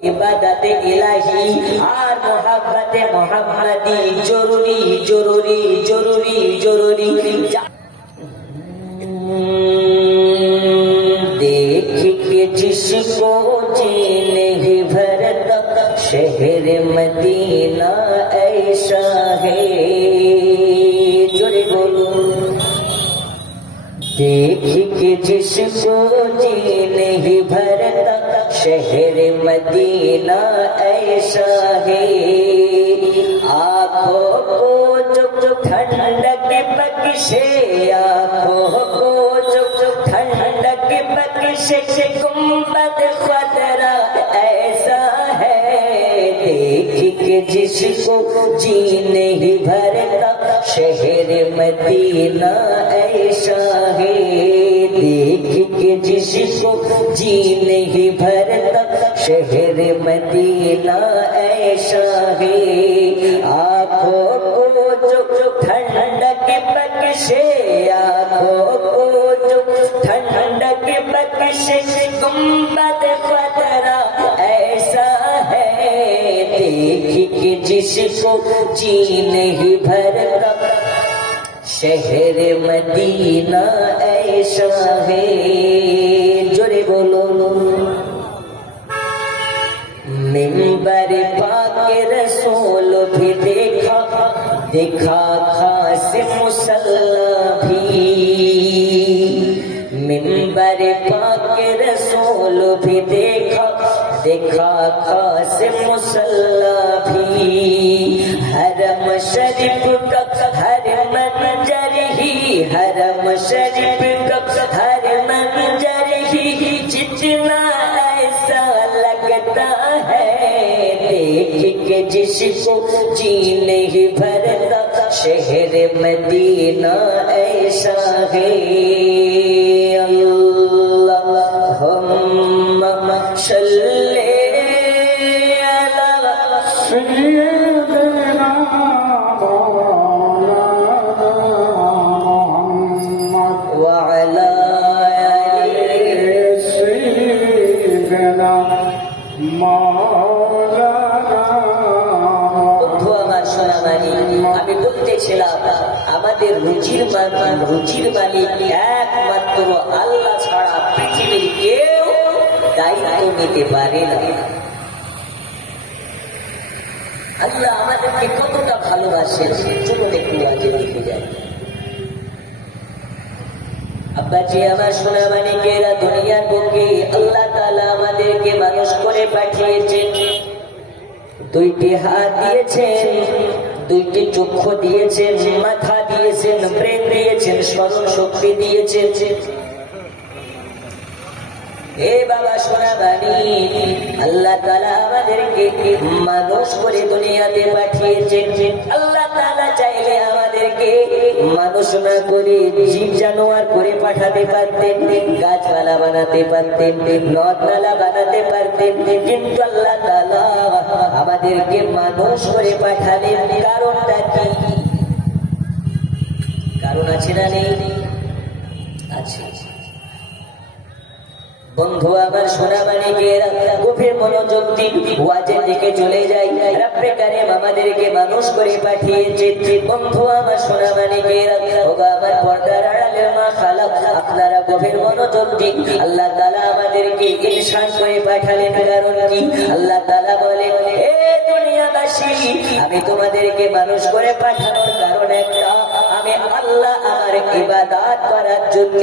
ইবাদতে ইলাহি আর মোহাব্বতে মোহাম্মদি জরুরি জরুরি জরুরি জরুরি। देख के जिसको जी नहीं भरता शहर मदीना ऐसा है, जोरे बोलो। देख के जिसको जी नहीं भरता शहर मदीना ऐसा है, आँखों को चुप ठंडक बख्शे, आँखों को चुप ठंडक बख्शे, गुंबद ख्वातरा ऐसा है। देख के जिसको जी नहीं भरता शहर मदीना ऐसा है, देख के जिसको जी नहीं भरता शहर मदीना ऐसा है, आँखों को जो ठंडक बख्शे, आँखों को जो ठंडक बख्शे, गुंबद ख्वातरा ऐसा है। देख के जिसको जी नहीं भरता शहर मदीना ऐसा है, जोरे बोलो। मिंबर पाके रसूल भी देखा, देखा खास मुसल्ला भी, मिंबर पाके रसूल भी देखा, देखा खास मुसल्ला भी, हरम शरीफ का हर मंजर ही, हरम शरीफ का हर मंजर ही जितना ऐसा लगता है। देख के जिसको जी नहीं भरता शहर मदीना ऐसा है। अल्लाहुम्मा सल्ली अला सय्यिदिना व अला आलि सय्यिदिना আমি বলতেছিলাম আমাদের রুচির মালিক একমাত্র আল্লাহ ছাড়া পৃথিবীর কেউ দায়িত্ব নিতে পারে না। আল্লাহ আমাদেরকে কতটা ভালোবাসেন চলুন একটু আগে দেখে যায়। আব্বাজি আমার সোনা মানিকেরা, দুনিয়ার বুকে আল্লাহ তাআলা আমাদেরকে মানুষ করে পাঠিয়েছেন, দুইটি হাত দিয়েছেন, দুইটি চক্ষু দিয়েছেন, মাথা দিয়েছেন, ব্রেন দিয়েছেন, স্মরণ শক্তি দিয়েছেন। এ বাবা সোনা বাণী, আল্লাহ তাআলা আমাদেরকে মানুষ করে দুনিয়াতে পাঠিয়েছেন। আল্লাহ তাআলা চাইলে আমাদেরকে মানুষ না করে জীব জানোয়ার করে পাঠাতে পারতেন, গাছপালা বানাতে পারতেন, নদ নালা বানাতে পারতেন, কিন্তু আল্লাহ তাআলা আমাদেরকে মানুষ করে পাঠালেন। কারণটা কি? কারণ আছে না নেই? আছে। বন্ধু আমার সোনা মানিকেরা, গভীর মনোযোগ দিন, ওয়াজের দিকে চলে যাই। রব্বে কারীম আমাদেরকে মানুষ করে পাঠিয়েছেন। বন্ধু আমার সোনা মানিকেরা, ওগো আমার পর্দার আড়ালের মা খালাক, আপনারা গভীর মনোযোগ দিন। আল্লাহ তাআলা আমাদেরকে ইনসান করে পাঠালেন। কারণ কি? আল্লাহ তাআলা বলেন, হে দুনিয়াবাসী, আমি তোমাদেরকে মানুষ করে পাঠানোর কারণ একটা, আমি আল্লাহ আমার ইবাদত করার জন্য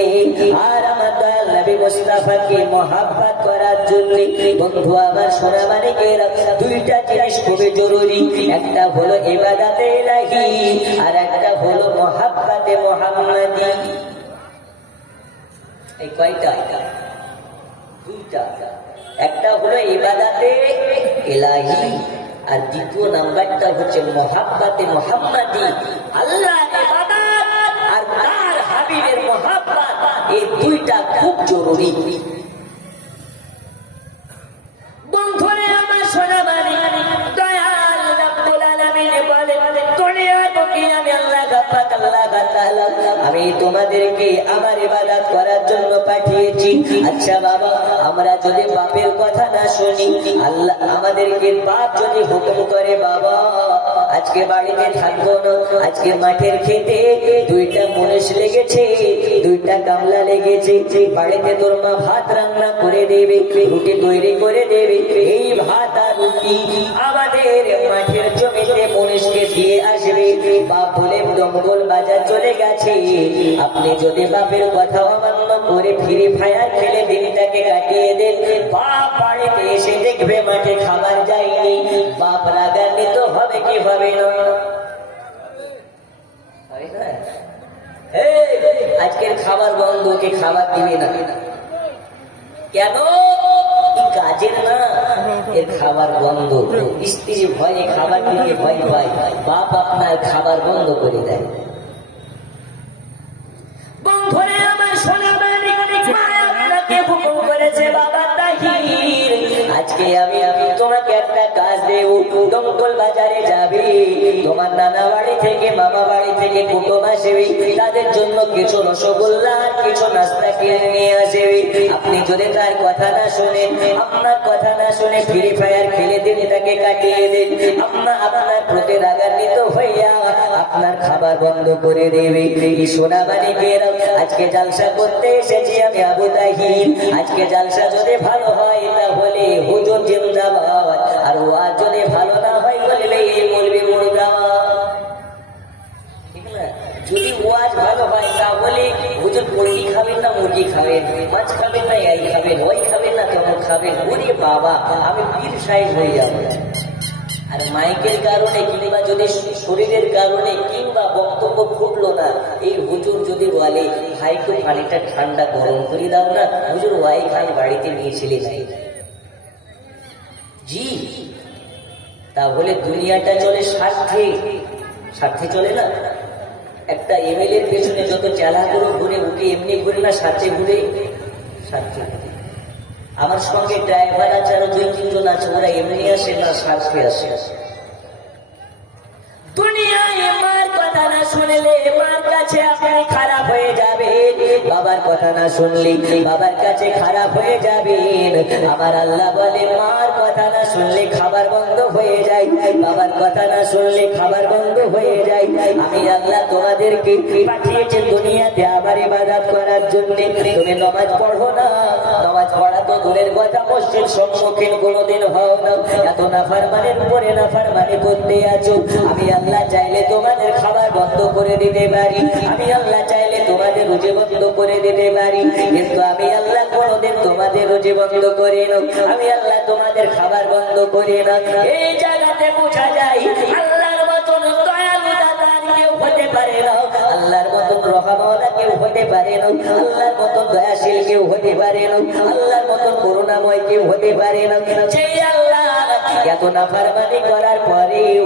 আর আমার দয়াল নবী মুস্তাফাকে মহব্বত করার জন্য। বন্ধু আমার সোনা মানিকেরা, দুইটা জিনিস খুবই জরুরি, একটা হলো ইবাদতে ইলাহি আর একটা হলো মহব্বতে মুহাম্মাদি। এই কয়টা? দুইটা। একটা হলো ইবাদতে ইলাহি আর দ্বিতীয় নাম্বারটা হচ্ছে মহব্বতে মুহাম্মাদি। আল্লাহ ইবাদত আর তার হাবিবের মহব্বত, এই দুইটা খুব জরুরি। বন্ধুরে আমার সোনা মানি, দয়াল রব্বুল আলামিন বলে, দুনিয়ার বুকে আমি আল্লাহ পাক, আল্লাহ তাআলা আমি তোমাদেরকে আমার ইবাদত করার জন্য পাঠিয়েছি। আচ্ছা বাবা, আমরা যদি বাপের কথা না শুনি, আল্লাহ আমাদেরকে বাপ যদি হুকুম করে বাবা আজকে বাড়িতে থাকবো না, আজকে মাঠের খেতে দুইটা মুনিশ লেগেছে, দুইটা গামলা লেগেছে, বাড়িতে তোর মা ভাত রান্না করে দেবে, রুটি তৈরি করে দেবে, এই ভাত আর রুটি আমাদের মাঠের জমিতে মুনিশকে দিয়ে আসবে। বাপ বলে দমকল বাজার চলে গেছে, আপনি যদি বাপের কথা অমান্য করে ফ্রি ফায়ার খেলে দিনটাকে কাটিয়ে দেন, বাপ বাড়িতে এসে দেখবে মাঠে খাবার যায়নি, বাপ রাগান্বিত হবে কি হবে না? আজকের খাবার বন্ধ, কে খাবার দিবে না কেন? কাজের না, এর খাবার বন্ধ। স্ত্রী ভয়ে খাবার দিতে ভয় পায়, বাপ আপনার খাবার বন্ধ করে দেয়। বন্ধুরে আমার সোনার মানিক, মা আপনাকে হুকুম করেছে বাবা তাহির, আজকে আমি তোমাকে একটা কাজ দেব, দমকল বাজারে যাবে, তোমার নানা বাড়ি থেকে মামা বাড়ি থেকে কুটুম আসবে, তাদের জন্য কিছু রসগোল্লা আর কিছু নাস্তা কিনে নিয়ে আসবে। আপনি যদি তার কথা না শুনেন, আপনার কথা না শুনে ফ্রি ফায়ার খেলে দিন তাকে কাটিয়ে দেন, আপনার প্রতি রাগান্বিত হইয়া আপনার খাবার বন্ধ করে দেবে। এই সোনা মানিকের আজকে জালসা করতে এসেছি আমি আবু তাহির, আজকে জালসা যদি ভালো হয় তাহলে হুজুর জিন্দাবাদ, আর ওয়াজ যদি ভালো না হয় বলবে এই মৌলবি মুর্দাবাদ। ঠিক না? যদি ওয়াজ ভালো হয় তাহলে হুজুর মুরগি খাবেন না মুরগি খাবেন, মাছ খাবেন না এই খাবেন, ওই খাবেন না কেমন খাবেন, ওরে বাবা আমি পীর সাহেব হয়ে যাবো। আর মাইকের কারণে কিংবা যদি শরীরের কারণে কিংবা বক্তব্য ফুটলো না, এই হুজুর যদি বলে ভাই একটু পানিটা ঠান্ডা গরম করে দাও না, হুজুর ওয়াই খাই বাড়িতে নিয়ে চলে যাই, জি তাহলে দুনিয়াটা চলে স্বার্থে, স্বার্থে চলে না। একটা এমএলএ এর পেছনে যত চালা করে ঘুরে উঠে এমনি ঘুরে না, স্বার্থে ঘুরে, স্বার্থে। আমার সঙ্গে ড্রাইভার আছে আরো 2-3 জন আছে, ওরা এমনি আসে না স্বার্থে আসে। দুনিয়ায় মার কথা না শুনলে মার কাছে আপনি খারাপ হয়ে যাবে, বাবার কথা না শুনলে বাবার কাছে খারাপ হয়ে যাবেন। আমার আল্লাহ বলে মার কথা না শুনলে খাবার বন্ধ হয়ে যায়, বাবার কথা না শুনলে খাবার বন্ধ হয়ে যায়। আমি আল্লাহ তোমাদেরকে পাঠিয়েছি দুনিয়াতে আমার ইবাদত করার জন্য। তুমি নামাজ পড়ো না, নামাজ পড়া তো দূরের কথা, মসজিদ সম্মুখীন কোনোদিন হও না, এত নাফরমানের উপরে নাফরমানি করতে আছো। আমি আল্লাহ চাইলে তোমাদের খাবার বন্ধ করে দিতে পারি, আমি আল্লাহ চাইলে তোমাদের রুজি বন্ধ করে দিতে পারি, কিন্তু আমি আল্লাহ কোনোদিন তোমাদের রুজি বন্ধ করি না, আমি আল্লাহ তোমাদের খাবার বন্ধ করি না। এই জায়গাতে বোঝা যায় আল্লাহর মতন দয়ালু দাতা কেউ হতে পারে না, আল্লাহর মতন রহমওয়ালা কেউ হতে পারে না, আল্লাহর মতন দয়াশীল কেউ হতে পারে না, আল্লাহর মতন করুণাময় কেউ হতে পারে না। সেই আল্লাহ এত নাফরমানি করার পরেও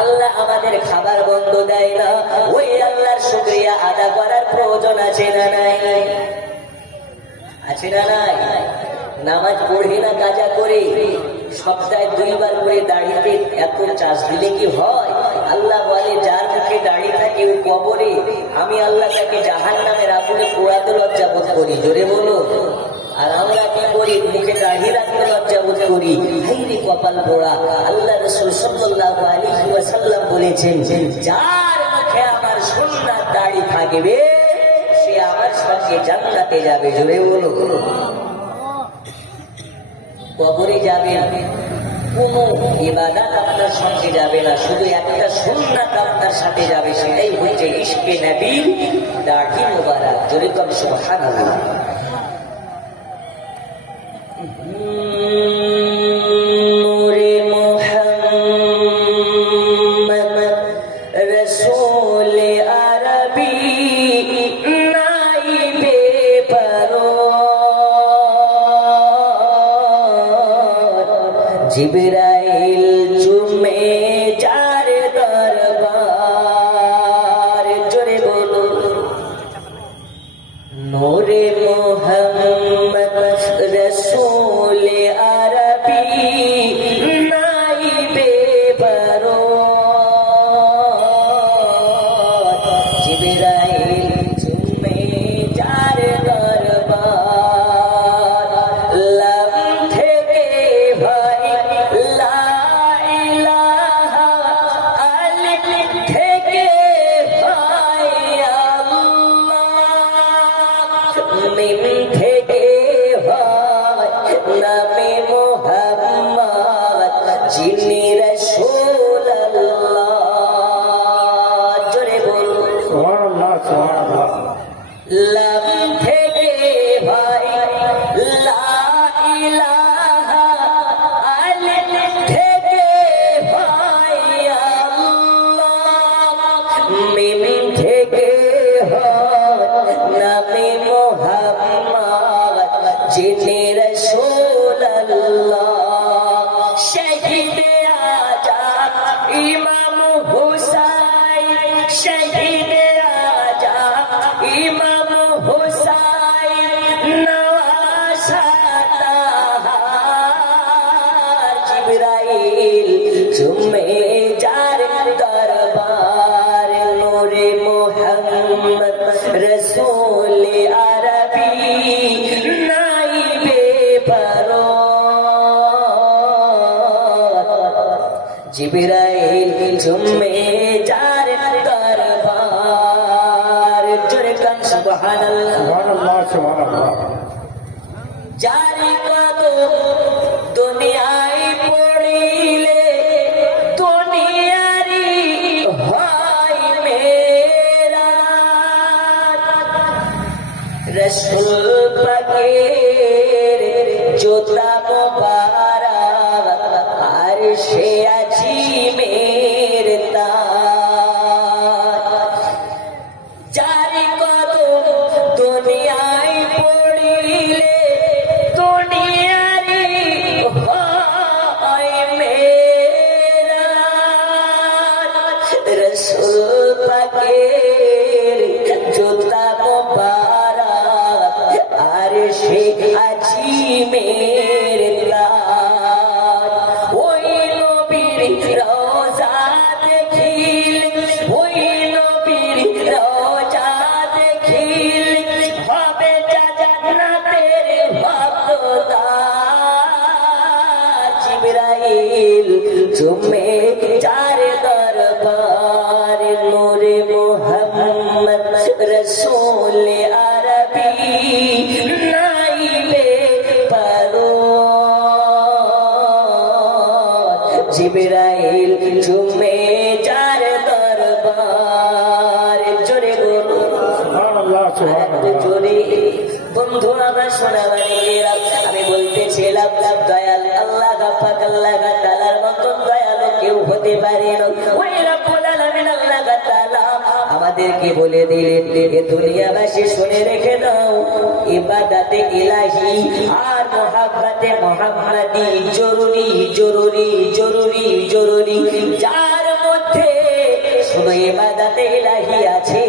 আল্লাহ আমাদের খাবার বন্ধ দেয় না, ওই আল্লাহর শুকরিয়া আদা করার প্রয়োজন আছে না নাই? আছে না নাই? নামাজ পড়ে না কাজা করে, সপ্তাহে 2 বার করে দাড়িতে এত চাষ দিলে কি হয়? আল্লাহ বলে যার মুখে দাড়ি থাকে ও কবরে, আমি আল্লাহ তাকে জাহান্নামের আগুনে পোড়াতে লজ্জা বোধ করি। জোরে বলো। আর আমরা কি করি? মুখে দাড়ি রাখতে লজ্জা বোধ করি, হাইরে কপাল পোড়া। আল্লাহ রাসূল সাল্লাল্লাহু আলাইহি ওয়াসাল্লাম বলেছেন, যার মুখে আমার সুন্নাত দাড়ি থাকবে সে আমার সঙ্গে জান্নাতে যাবে। জোরে বলো। কবরে যাবে কোনো ইবাদত আপনার সঙ্গে যাবে না, শুধু একটা সুন্নাত আপনার সাথে যাবে, সেটাই হচ্ছে ইশকে নবীর দাড়ি মুবারক। জোরে কর সুবহানাল্লাহ। নূরে মুহাম্মদ রাসূল আরবি নাইবে পরোয়ার, জিবরাইল চুমে যার দরবার। জোরে বলো। নূরে মুহাম্মদ রাসূল আরবি নাইবে পরোয়ার, জিবরাইল যিনি রাসূলুল্লাহ। জোরে বলুন সুবহানাল্লাহ সুবহানাল্লাহ। লাম থেকে ভাই লা ইলাহা, আলিফ থেকে ভাই আল্লাহ, মিম থেকে হয় নামে মুহাম্মদ, যিনি রাসূলুল্লাহ। শহীদে আজম ইমাম হুসাইন, শহীদে আজম ইমাম হুসাইন, নওয়াসাতাহার জিবরাইল চুমে যার দরবার, নূরে মুহাম্মদ রসূল আরবি নাইবে বরকত, জিবরাইল চুমে যার দরবার। জোরে কান সুবহানাল্লাহ। সুবহানাল্লাহ সুবহানাল্লাহ। যারি কদম দুনিয়ায় পড়িলে দুনিয়ারি হয় মেরা, রাসূল পাকের জোতা মোবারক আর সে আজিমের তাজ। যারি কদম দুনিয়ায় পড়িলে দুনিয়ারি হয় মেরা, রাসূল পাকের জুতা মোবারক আর সে আজিমের তাজ। ওই নবীর রওজা দেখিল, ওই নবীর রওজা দেখিল হবে জান্নাতের হকদার, জিবরাইল চুমে যার দরবার, নূরে মুহাম্মদ রসূল আরবি নাইবে বরকত, জিবরাইল চুমে যার দরবার। জোরে বলুন সুবহানাল্লাহ সুবহানাল্লাহ। জোরে। বন্ধু আমার সোনাবাড়িরা, আমি বলতেছিলাম দয়াল আল্লাহ পাক আল্লাহ তাআলার মতন দয়ালু কেউ হতে পারে না। ওই রব্বুল আলামিন আল্লাহ তাআলা আমাদেরকে বলে দিলেন, এ দুনিয়াবাসী শুনে রেখে দাও, ইবাদতে ইলাহি আর মুহাব্বতে মুহাম্মাদি জরুরি জরুরি জরুরি জরুরি। যার মধ্যে শুধু ইবাদতে ইলাহি আছে,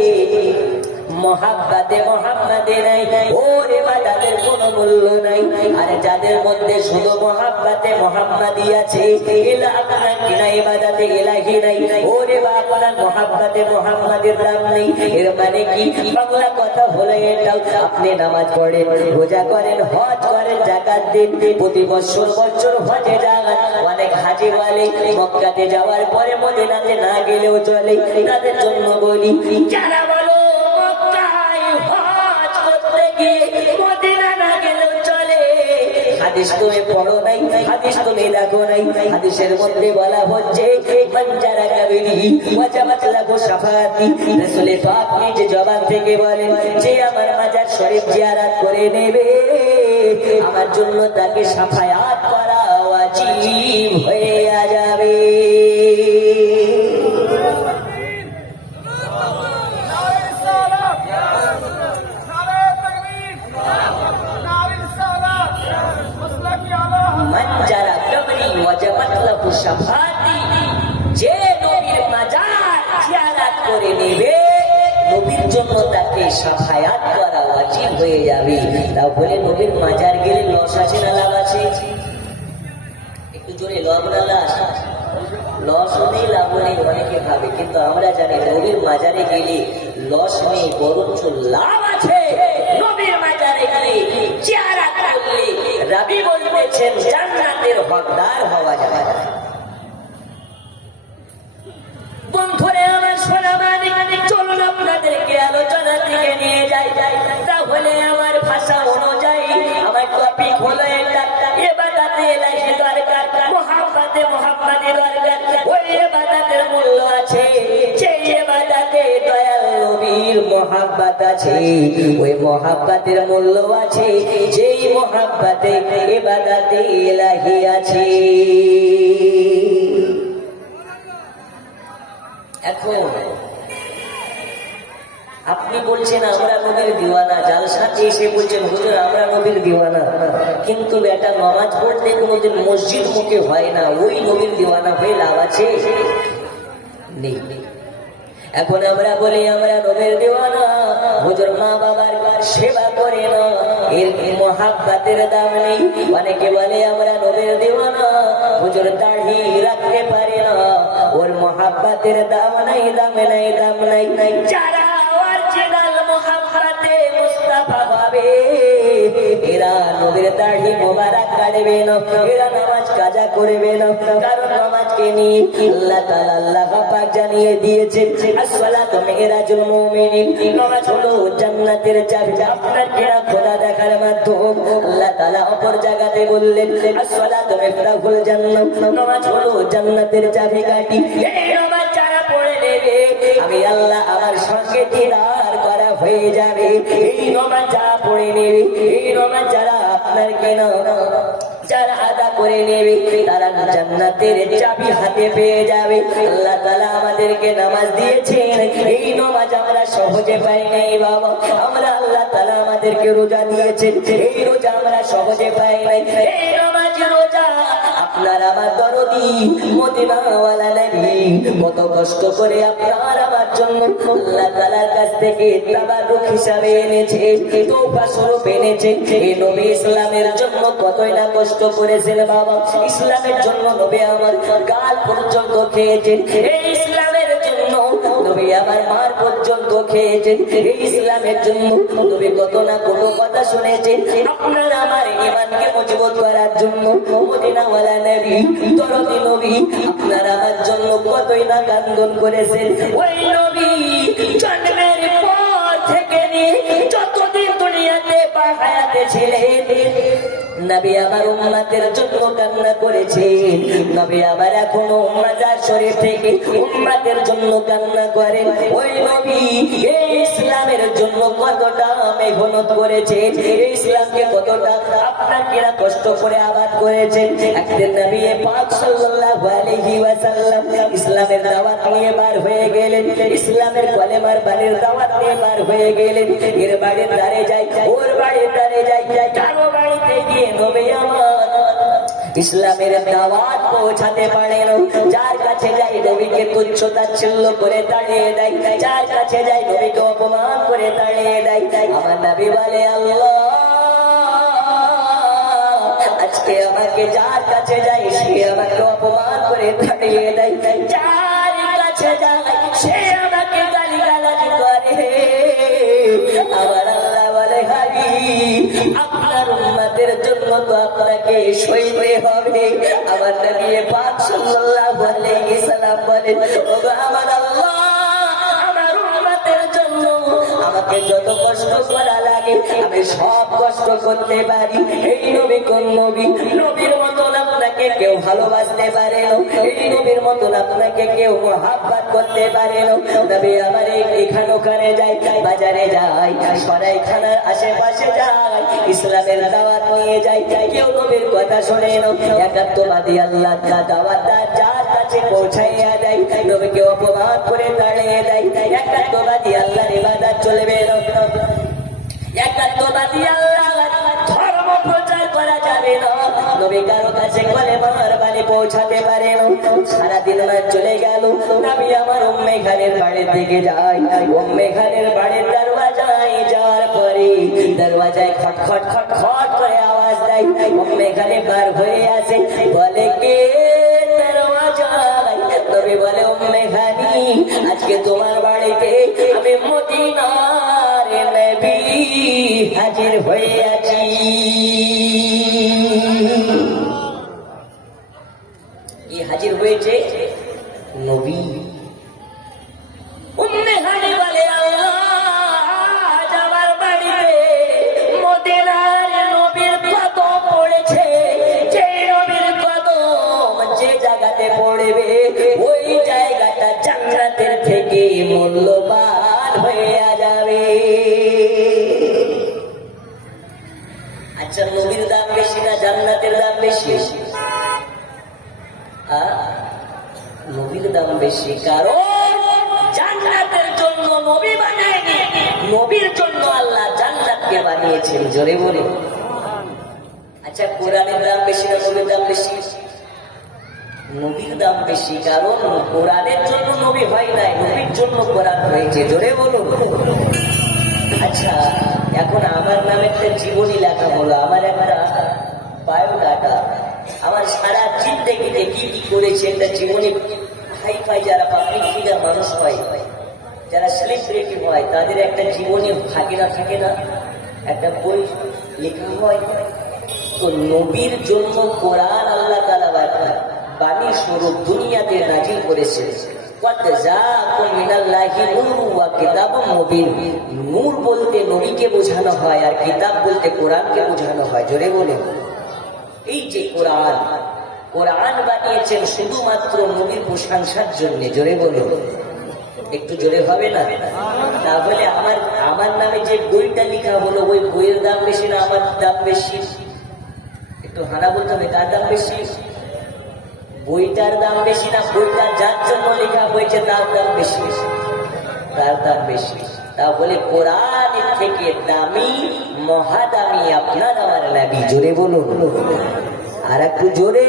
মোহাব্বতে মোহাম্মদে নাই, ওর ইবাদতের কোনো মূল্য নাই। আর যাদের মধ্যে শুধু মোহাব্বতে মোহাম্মদি আছে, এলা আপনার কিনা ইবাদতে ইলাহি নাই, ওরে বা আপনার মোহাব্বতে মোহাম্মদের দাম নেই। এর মানে কি? বাংলা কথা হলো এটাও, আপনি নামাজ পড়েন, রোজা করেন, হজ করেন, যাকাত দেন, প্রতি বছর বছর হজে যান। অনেক হাজি বলে মক্কাতে যাওয়ার পরে মদিনাতে না গেলেও চলে। তাদের জন্য বলি, যারা বলো হাদিস তুমি পড়ো নাই, হাদিস তুমি দেখো নাই। হাদিসের মধ্যে বলা হচ্ছে মান যারা কাবিরি ওয়াজাবাত লাহু শাফাআতি। রাসূল পাক নিজ জবান থেকে বলেন, যে আমার মাজার শরীফ জিয়ারত করে নেবে, আমার জন্য তাকে শাফায়াত করা ওয়াজিব হয়ে যাবে। যে নবীর মাজার জিয়ারত করে নেবে, নবীর জন্য তাকে শাফায়াত করা ওয়াজিব হয়ে যাবে। তাহলে নবীর মাজার গেলে লস আছে না লাভ আছে? একটু জোরে লাভ না লাভ? লস নেই লাভ নেই অনেকে ভাবে, কিন্তু আমরা জানি নবীর মাজারে গেলে লস নেই, বরঞ্চ লাভ আছে। নবীর মাজারে গেলে জিয়ারত করলে রাবি বলতেছেন জান্নাতের হকদার হওয়া যায়। বন্ধুরে আমার সোনা মানিক, চলুন আপনাদেরকে আলোচনা থেকে নিয়ে যাই। তাহলে আমার ভাষা অনুযায়ী আমার টপিক হলো এটা, ইবাদতে ইলাহি দরকার, মুহাব্বতে ইবাদতে মুহাম্মাদি দরকার, ওই ইবাদতের মূল্য আছে, সেই ইবাদতে দয়াল নবীর মুহাব্বত আছে, ওই মুহাব্বতের মূল্য আছে, যেই মুহাব্বতে ইবাদতে ইলাহি আছে। এখন আপনি বলছেন আমরা নবীর দিওয়ানা, জালসাতে এসে বলছেন হুজুর আমরা নবীর দিওয়ানা, কিন্তু বেটা নামাজ পড়তে কোনোদিন মসজিদ মুখে হয় না, ওই নবীর দিওয়ানা হয়ে লাভ আছে? নেই। এখন আমরা বলি আমরা নবীর দিওয়ানা, হুজুর মা বাবার সেবা করে না, এর মুহাব্বতের দাম নেই। অনেকে বলে আমরা নবীর দিওয়ানা, হুজুর দাড়ি রাখতে পারে না, ওর মুহাব্বতের দাম নাই, দাম নাই, দাম নাই। যারা অরিজিনাল মুহাব্বতে মুস্তাফা পাবে, এরা নবীর দাড়ি মোবারক কাটবে না, এরা নামাজ কাজা করবে না, কারণ নামাজকে নিয়ে আল্লাহ তাআলা আল্লাহ পাক জানিয়ে দিয়েছেন আসসালাতু মিরাজুল মুমিনিন, নামাজ হলো জান্নাতের চাবি। আপনার কেনা খোদা দেখার মাধ্যম। আল্লাহ তাআলা অপর জায়গাতে বললেন আসসালাতু মিফতাহুল জান্নাত, নামাজ হলো জান্নাতের চাবিকাঠি। এই নামাজ যারা পড়ে নেবে, আমি আল্লাহ আমার সঙ্গে দিদার করা হয়ে যাবে। এই নামাজ যারা পড়ে নেবে, এই নামাজ যারা আপনার কেনা যারা আদা করে নেবে, তারা জান্নাতের চাবি হাতে পেয়ে যাবে। আল্লাহ তাআলা আমাদেরকে নামাজ দিয়েছেন, এই নামাজ আমরা সহজে পাই নাই বাবা। আমরা আল্লাহ তাআলা আমাদেরকে রোজা দিয়েছেন, এই রোজা আমরা সহজে পাই নাই। এই নামাজ রোজা আপনার আমার দরদি মদিনাওয়ালা নবী কত কষ্ট করে আপনার আমার জন্য আল্লাহ তাআলার কাছ থেকে তাবারুক হিসাবে এনেছে, তোফা স্বরূপ এনেছে। এই নবী ইসলামের জন্য কতই না কষ্ট করেছেন বাবা। ইসলামের জন্য নবী আমার গাল পর্যন্ত খেয়েছেন, এই ইসলামের জন্য নবী আমার মার পর্যন্ত খেয়েছেন, এই ইসলামের জন্য নবী কত না কোনো কথা শুনেছেন। আপনার আমার ঈমানকে মজবুত করার জন্য মদিনাওয়ালা নবী দরদি নবী আপনার আমার জন্য কতই না কান্দন করেছেন। ওই নবী জন্মের পর থেকে নিয়ে যতদিন দুনিয়াতে বা হায়াতে ছিলেন, নবী আমার উম্মতের জন্য কান্না করেছেন। নবী আমার এখনো মাজার শরীফ থেকে উম্মতের জন্য কান্না করেন। ওই নবী এই ইসলামের জন্য কতটা মেহনত করেছেন, এই ইসলামকে কতটা আপনাকে কষ্ট করে আবাদ করেছেন। একদিন নবী পাক সাল্লাল্লাহু আলাইহি ওয়াসাল্লাম ইসলামের দাওয়াত নিয়ে বার হয়ে গেলেন, ইসলামের কলেমার বাণীর দাওয়াত নিয়ে বার হয়ে গেলেন। এর বাড়ির দ্বারে যাই, ওর বাড়ির দ্বারে যাই, কারো বাড়িতে গিয়ে নবী আমার ইসলামের দাওয়াত পৌঁছাতে পারেন। যার কাছে যাই নবীকে তুচ্ছ তাচ্ছিল্য করে তাড়িয়ে দেয়, যার কাছে যাই নবীকে অপমান করে তাড়িয়ে দেয়। আমার নবী বলে আল্লাহ আজকে আমাকে যার কাছে যাই সে আমাকে অপমান করে তাড়িয়ে দেয়, যার কাছে যাই সে আমাকে গালিগালাজ করে। আমার আল্লাহ বলে হাবিব আপনার উম্মতের জন্য তো আপনাকে সইতে হবে। আমার নবী পাক সাল্লাল্লাহু আলাইহি সাল্লাম বলেন ওগো আমার আল্লাহ, আমার উম্মতের জন্য আমাকে যত কষ্ট করা লাগে আমি সব কষ্ট করতে পারি। এই নবী কোন নবী? নবীর মতন আপনাকে কেউ ভালোবাসতে পারে না, এই নবীর মতন আপনাকে কেউ মহাব্বত করতে পারে না। নবী আমার এখানে ওখানে যাই, বাজারে যাই, সরাইখানার আশেপাশে যাই, ইসলামের দাওয়াত নিয়ে যাই, কেউ নবীর কথা শোনে না। একাত্মবাদী আল্লাহ দাওয়াতটা যার কাছে পৌঁছাইয়া দেয় নবীকে অপমান করে তাড়িয়ে দেয়। একাত্মবাদী আল্লাহর ইবাদত চলবে না, একাত্মবাদী আল্লাহ ধর্ম প্রচার করা যাবে না, নবী কারো কাছে কলেমার বাণী পৌঁছাতে পারে না। সারাদিন চলে গেল, নবী আমার উম্মে খানের বাড়ির দিকে যায়। উম্মে খানের বাড়ির দরওয়াজায় যাওয়ার পরে দরওয়াজায় খটখট খটখট করে আওয়াজ দেয়। উম্মে খানে বার হয়ে আসে, বলে কে দরওয়াজায়? নবী বলে উম্মে খানি আজকে তোমার বাড়িতে আমি মদিনার নবী হাজির হয়ে আছি। হাজির হয়েছে নবী। উম্মে হানি বলে আল্লাহ আমার বাড়িতে মদিনার নবীর কদম পড়েছে, যে নবীর কদম যে পড়বে ওই জায়গাটা জান্নাতের থেকে মূল্যবান হয়ে যাবে। আচ্ছা, নবীর দাম বেশি না জান্নাতের দাম বেশি? নবীর দাম বেশি, কারণ জান্নাতের জন্য নবী বানায়নি, নবীর জন্য আল্লাহ জান্নাতকে বানিয়েছেন। জোরে বলে। আচ্ছা, কোরআনের দাম বেশি না নবীর দাম বেশি? নবীর দাম বেশি, কারণ কোরআনের জন্য নবী হয় নাই, নবীর জন্য কোরআন হয়েছে। জোরে বলুন। আচ্ছা, এখন আমার নামে একটা জীবনী লেখা হলো, আমার একটা বায়োডাটা, আমার সারা জিন্দেগিতে কি কি করেছে একটা জীবনী। হাই ফাই যারা পাবলিক ফিগার মানুষ হয়, যারা সেলিব্রিটি হয়, তাদের একটা জীবনী থাকে না, থাকে না, একটা বই লেখা হয়। তো নবীর জন্য কোরআন আল্লাহ তাআলা বাণী স্বরূপ দুনিয়াতে নাজিল করেছে। নূর বলতে নবীকে বোঝানো হয়, আর কিতাব বলতে কোরআনকে বোঝানো হয়। জোরে বলে। এই যে কোরআন, কোরআন বানিয়েছেন শুধুমাত্র নবীর প্রশংসার জন্য। জোরে বলো। একটু জোরে হবে না? তাহলে আমার নামে যে বইটা লেখা হলো, ওই বইয়ের দাম বেশি না আমার দাম বেশি? একটু হানা বলতে হবে, কার দাম বেশি? বইটার দাম বেশি না বইটা যার জন্য লেখা হয়েছে তার দাম বেশি? তার দাম বেশি। তাহলে কোরআন থেকে দামি, মহাদামি আপনার আমার নবী। জোরে বলুন। আর একটু জোরে,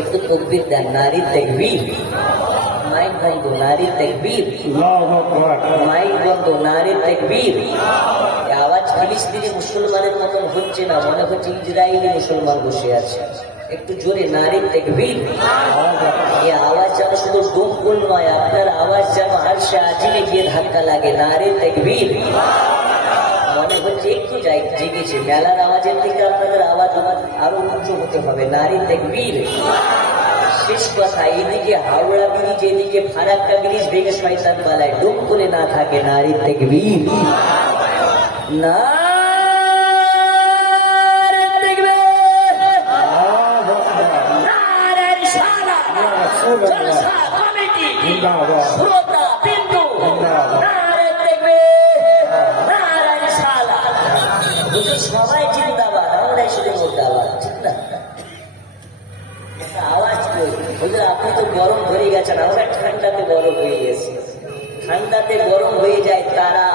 একটু তাকবীর দেন। নারী তাকবীর। মাইক বন্ধ। নারী তাকবীর। মাইক বন্ধ। নারী তাকবীর। আওয়াজ ফিলিস্তিনি মুসলমানের মতন হচ্ছে না, মনে হচ্ছে ইসরায়েলি মুসলমান বসে আছে। একটু জোরে নারী তাকবীর। এই আওয়াজ যেন শুধু ডোমকুল নয়, আপনার আওয়াজ যেন আরশে আজিমে গিয়ে ধাক্কা লাগে। নারী তাকবীর। মনে হচ্ছে একটু জেগেছে। মেলার আওয়াজের থেকে আপনাদের আওয়াজ আরো উঁচু হতে হবে। নারী তাকবীর। শেষ কথা, এদিকে হাওড়া ব্রিজ, এদিকে ফারাক্কা ব্রিজ ভেঙে শয়তান পালায়, ডোমকুলে না থাকে। নারী তাকবীর। না সবাই জিন্দাবাদ, আমরাই শুধু মুর্দাবাদ। ঠিক না? আওয়াজ কই? আপনি তো গরম ধরে গেছেন, আমরা ঠান্ডাতে গরম হয়ে গেছি। ঠান্ডাতে গরম হয়ে যায় তারা,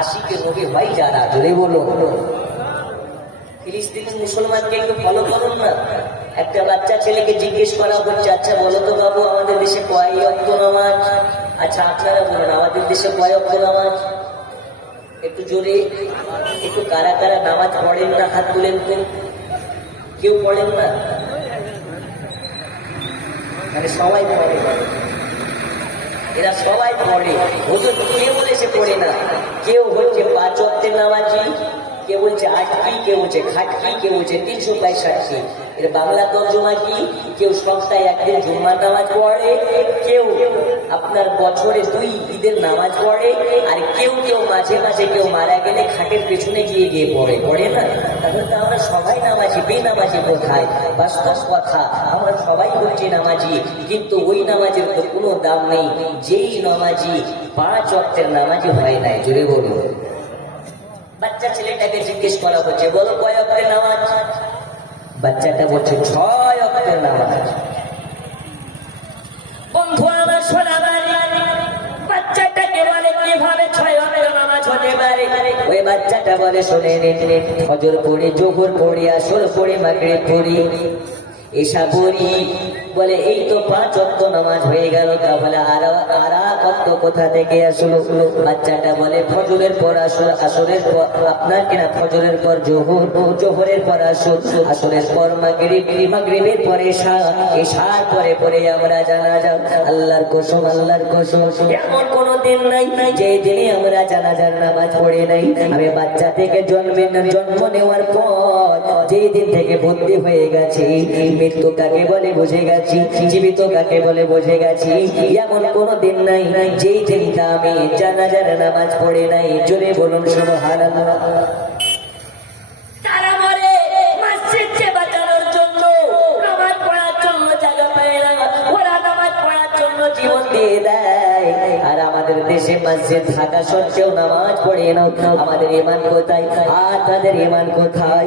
আশিকে নবী হয় যারা। জোরে বলো। ফিলিস্তিনি মুসলমানকে একটু ফলো করুন না। একটা বাচ্চা ছেলেকে জিজ্ঞেস করা হচ্ছে, আচ্ছা বলো তো বাবু, আমাদের দেশে কয় ওয়াক্ত নামাজ? আচ্ছা আপনারা বলুন, আমাদের দেশে কয় ওয়াক্ত নামাজ? একটু জোরে। একটু কারা কারা নামাজ পড়েন না হাত তুলেন তো। কেউ পড়েন না? মানে সবাই পড়ে? এরা সবাই পড়ে। হুজুর কে বলেছে পড়ে না? কেউ হচ্ছে 5 ওয়াক্তের নামাজি, কে বলছে 8 কে বলছে খাটকি, কে বলছে 365। এর বাংলা তর্জমা কি? কেউ সপ্তাহে একদিন জুম্মার নামাজ পড়ে, কেউ আপনার বছরে 2 ঈদের নামাজ পড়ে, আর কেউ কেউ মাঝে মাঝে কেউ মারা গেলে খাটের পেছনে গিয়ে গিয়ে পড়ে। পড়ে না? তাহলে তো আমরা সবাই নামাজি। বেনামাজি কোথায়? বাস্তব কথা, আমরা সবাই হচ্ছে নামাজি, কিন্তু ওই নামাজের তো কোনো দাম নেই যেই নামাজি 5 ওয়াক্তের নামাজি হয় নাই। জোরে বলুন। বাচ্চা ছেলেটাকে জিজ্ঞেস করা হচ্ছে, বলো কয় ওয়াক্তের নামাজ? বাচ্চাটা বলছে 6 ওয়াক্তের নামাজ। বন্ধু আমার শোনা, বাচ্চাটাকে বলে কিভাবে 6 ওয়াক্তের নামাজ হতে পারে? ওই বাচ্চাটা বলে, শোনে ফজর পড়ি, জোহর পড়ি, আসর পড়ি, মাগরিব পড়ি, এশা পড়ি। বলে এই তো 5 ওয়াক্ত নামাজ হয়ে গেল। তাহলে আর ওয়াক্ত কোথা থেকে আসলো? বাচ্চাটা বলে ফজরের পর আসর, আসরের পর আপনার কিনা ফজরের পর জোহর, জোহরের পর আসর, আসরের পর মাগরিব, মাগরিবের পর এশা, এশার পরে পরে আমরা জানাজা। আল্লাহর কসম, আল্লাহর কসম, এমন কোন দিন নাই যে দিনে আমরা জানাজার নামাজ পড়ি নাই। আমি বাচ্চা থেকে জন্ম নেওয়ার পর যেই দিন থেকে বুদ্ধি হয়ে গেছে, মৃত্যু কাকে বলে বুঝে গেছি, জীবিত কাকে বলে বুঝে গেছি, এমন কোন দিন নাই যেই দিনটা আমি জানাজার নামাজ পড়ি নাই। জোরে বলুন সুবহানাল্লাহ। তারা বলে মসজিদকে বাঁচানোর জন্য, নামাজ পড়ার জন্য জায়গা পায় না, দেয়। আর আমাদের দেশে মসজিদ থাকা সত্ত্বেও নামাজ পড়ে না। আমাদের ঈমান কোথায়? আর তাদের ঈমান কোথায়?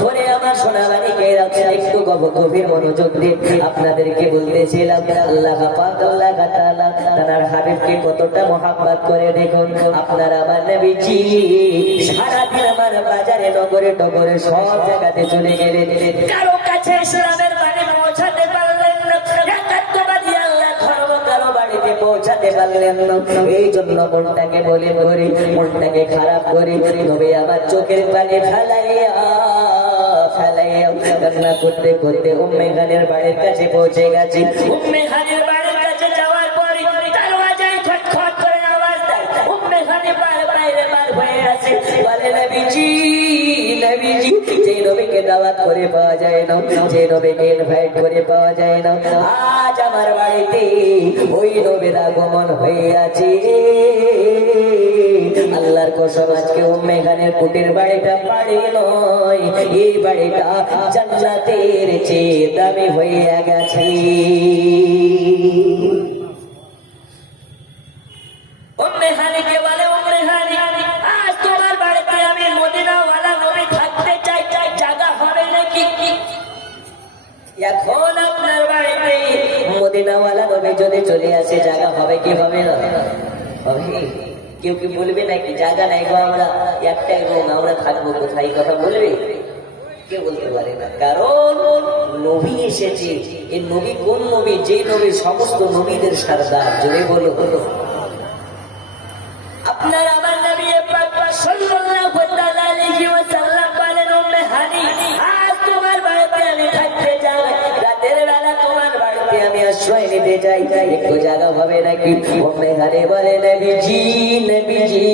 ধরে আমার সোনামানিকে একটু গভীর মনোযোগ দিয়ে আপনাদেরকে বলতেছিলাম, আল্লাহ পাক আল্লাহ তাআলা তার হাবিবকে কতটা মহব্বত করে দেখুন। আপনারা আমার নবীজি সারাদিন আমার বাজারে নগরে টগরে সব জায়গাতে চলে গেলেন, কারো কাছে ইসলামের বাণী পৌঁছাতে পারলেন না। একাত্মবাদী আল্লাহ ধর্ম কারো বাড়িতে পৌঁছাতে পারলেন না। এই জন্য মনটাকে বলে ভরে, মনটাকে খারাপ করে নবী আমার চোখের পানি ফেলাইয়া কান্না করতে করতে উম্মে হানির বাড়ির কাছে পৌঁছে গেছে। উম্মে হানির বাড়ির কাছে যাওয়ার পরে দরওয়াজায় খটখট করে আওয়াজ দেয়। উম্মে হানি বাইরে বার হয়ে আসে, বলে নবীজি নবীজি, যে নবীকে দাওয়াত করে পাওয়া যায় না, যে নবীকে ইনভাইট করে পাওয়া যায় না, আজ আমার বাড়িতে ওই নবীর আগমন হয়ে আছে। আল্লাহর কসম, আজকে উম্মে খানের কুটির বাড়িটা বাড়ি নয়, এই বাড়িটা জান্নাতের চেয়ে দামি হয়ে গেছে। উম্মে হানিকে বলে, উম্মে হানি, আজ তোমার বাড়িতে আমি মদিনাওয়ালা নবী থাকতে চাই, জায়গা হবে নাকি? এখন আপনার বাড়িতে মদিনাওয়ালা নবী যদি চলে আসে, জায়গা হবে কি হবে না? হবে। কেউ কি বলবে নাকি জায়গা নাই গো, আমরা একটাই রুম, আমরা থাকবো কোথায়? কথা বলবে? কেউ বলতে পারে না, কারণ নবী এসেছে। এই নবী কোন নবী? যে নবী সমস্ত নবীদের সরদার। জোরে বলো বলো। আপনার আমার নবী পাক সাল্লাল্লাহু আলাইহি ওয়াসাল্লাম বলেন, উম্মে হানি, আজ তোমার বাড়িতে আমি থাকতে চাই, রাতের বেলা তোমার বাড়িতে আমি আশ্রয় নিতে চাই, একটু জায়গা হবে নাকি? উম্মে হানি বলে, নবীজি নবীজি,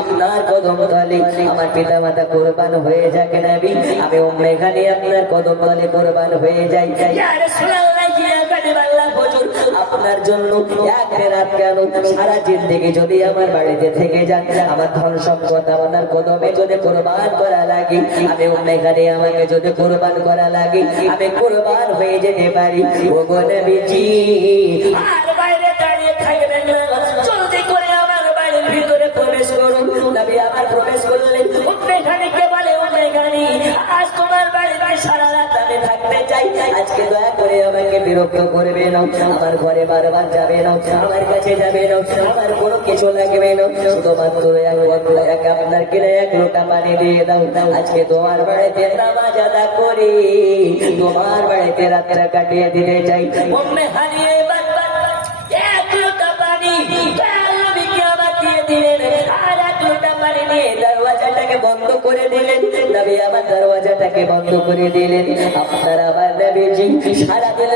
আপনার কদম তলে আমার পিতা মাতা কুরবান হয়ে যাক নবী, আমি উম্মে হানি আপনার কদম তলে কুরবান হয়ে যাই। ইয়া রাসূলুল্লাহ, ইয়া কালিমাল্লাহ, হুজুর আপনার জন্য এক রাত কেন সারা জিন্দেগি যদি আমার বাড়িতে থেকে যান, আমার ধন সম্পদ আপনার কদমে যদি কুরবান করা লাগে, আমি উম্মে হানি আমাকে যদি কুরবান করা লাগে, আমি কুরবান হয়ে যেতে পারি। ওগো নবীজি, আর বাইরে দাঁড়িয়ে থাকবেন না, জলদি করে আমার বাড়ির ভিতরে প্রবেশ করুন। নবী আমার প্রবেশ করলেন। উম্মে হানিকে বলে, উম্মে হানি, আজ তোমার বাড়িতে সারা রাত আমি থাকতে চাই, আজকে দয়া করে আমাকে বিরক্ত করবে না, আমার ঘরে বারবার যাবে না, আমার কাছে যাবে না, আমার কোনো কিছু লাগবে না, শুধুমাত্র এক আপনার কিনে এক লোটা পানি দিয়ে দাও। আজকে তোমার বাড়িতে নামাজ আদা করে তোমার বাড়িতে রাতটা কাটিয়ে দিতে চাই। উম্মে হানি এবার এক লোটা পানি নবীকে আবার দিয়ে দিলেন, আর এক লোটা পানি নিয়ে দরওয়াজাটাকে বন্ধ করে দিলেন। নবী আমার দরওয়াজাটাকে বন্ধ করে দিলেন। আপনার আমার নবীজি সারা দিন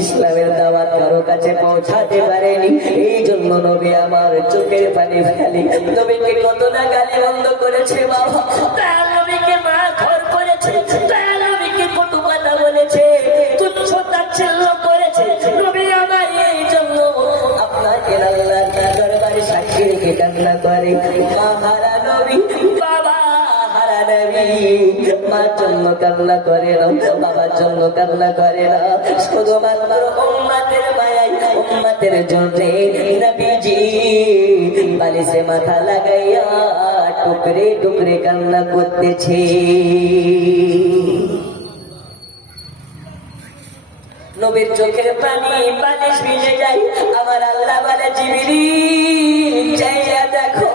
ইসলামের দাওয়াত কারো কাছে পৌঁছাতে পারেনি, এই জন্য নবী আমার চোখের পানি ফেলি। নবীকে কত না গালি বন্ধ করেছে বাবা, তার নবীকে মা ঘর করেছে, তার নবীকে কটু কথা বলেছে, তুচ্ছ তাচ্ছিল্য করেছে। নবী আমার এই জন্য আপনাকে আল্লাহর দরবারে সাক্ষী রেখে কান্না করে, হারা নবী বাবা, হারা নবী, মার জন্য কান্না করে না, বাবার জন্য কান্না করে না, শুধুমাত্র উম্মতের মায়ায়, উম্মতের জন্য নবীজি বালিশে মাথা লাগাইয়া টুকরে টুকরে কান্না করতেছে। নবীর চোখের পানি বালিশ ভিজে যায়। আমার আল্লাহ বলে, জিবরিল যাইয়া দেখো,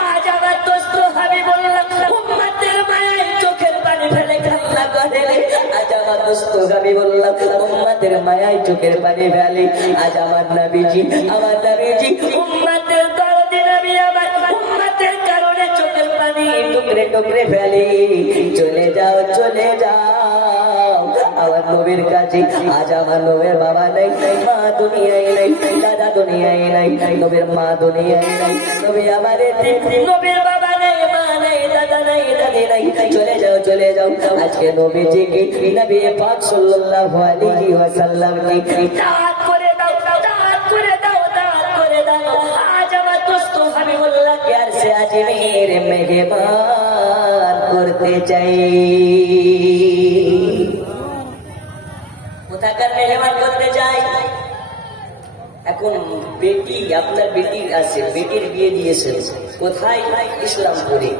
আজ আমার দোস্ত হাবিবুল্লাহ উম্মতের মায়ায় চোখের পানি ফেলে কান্না করে। আজ আমার দোস্ত হাবিবুল্লাহ উম্মতের মায়ায় চোখের পানি ফেলে। আজ আমার নবীজি উম্মতের দরদি নবী আমার উম্মতের কারণে চোখের পানি টুকরে টুকরে ফেলে। চলে যাও চলে যাও আমার নবীর কাছে। আজ আমার নবীর বাবা নাই, মা দুনিয়ায় নাই, দাদা দুনিয়ায় নাই, নবীর মা দুনিয়ায় নাই, নবী আমার নবীর বাবা নাই, মা নাই, দাদা নাই, দাদি নাই। চলে যাও চলে যাও। আজকে নবীজিকে নবী পাক সাল্লাল্লাহু আলাইহি ওয়াসাল্লামকে দাওয়াত করে দাও, দাওয়াত করে দাও, দাওয়াত করে দাও। আজ আমার দোস্ত হাবিবুল্লাহকে আরশে আজিমের মেহমান করতে চাই। কোথাকার মেহমান করতে চাই? এখন বেটি, আপনার বেটি আছে, বেটির বিয়ে দিয়েছেন কোথায়? ইসলামপুরে।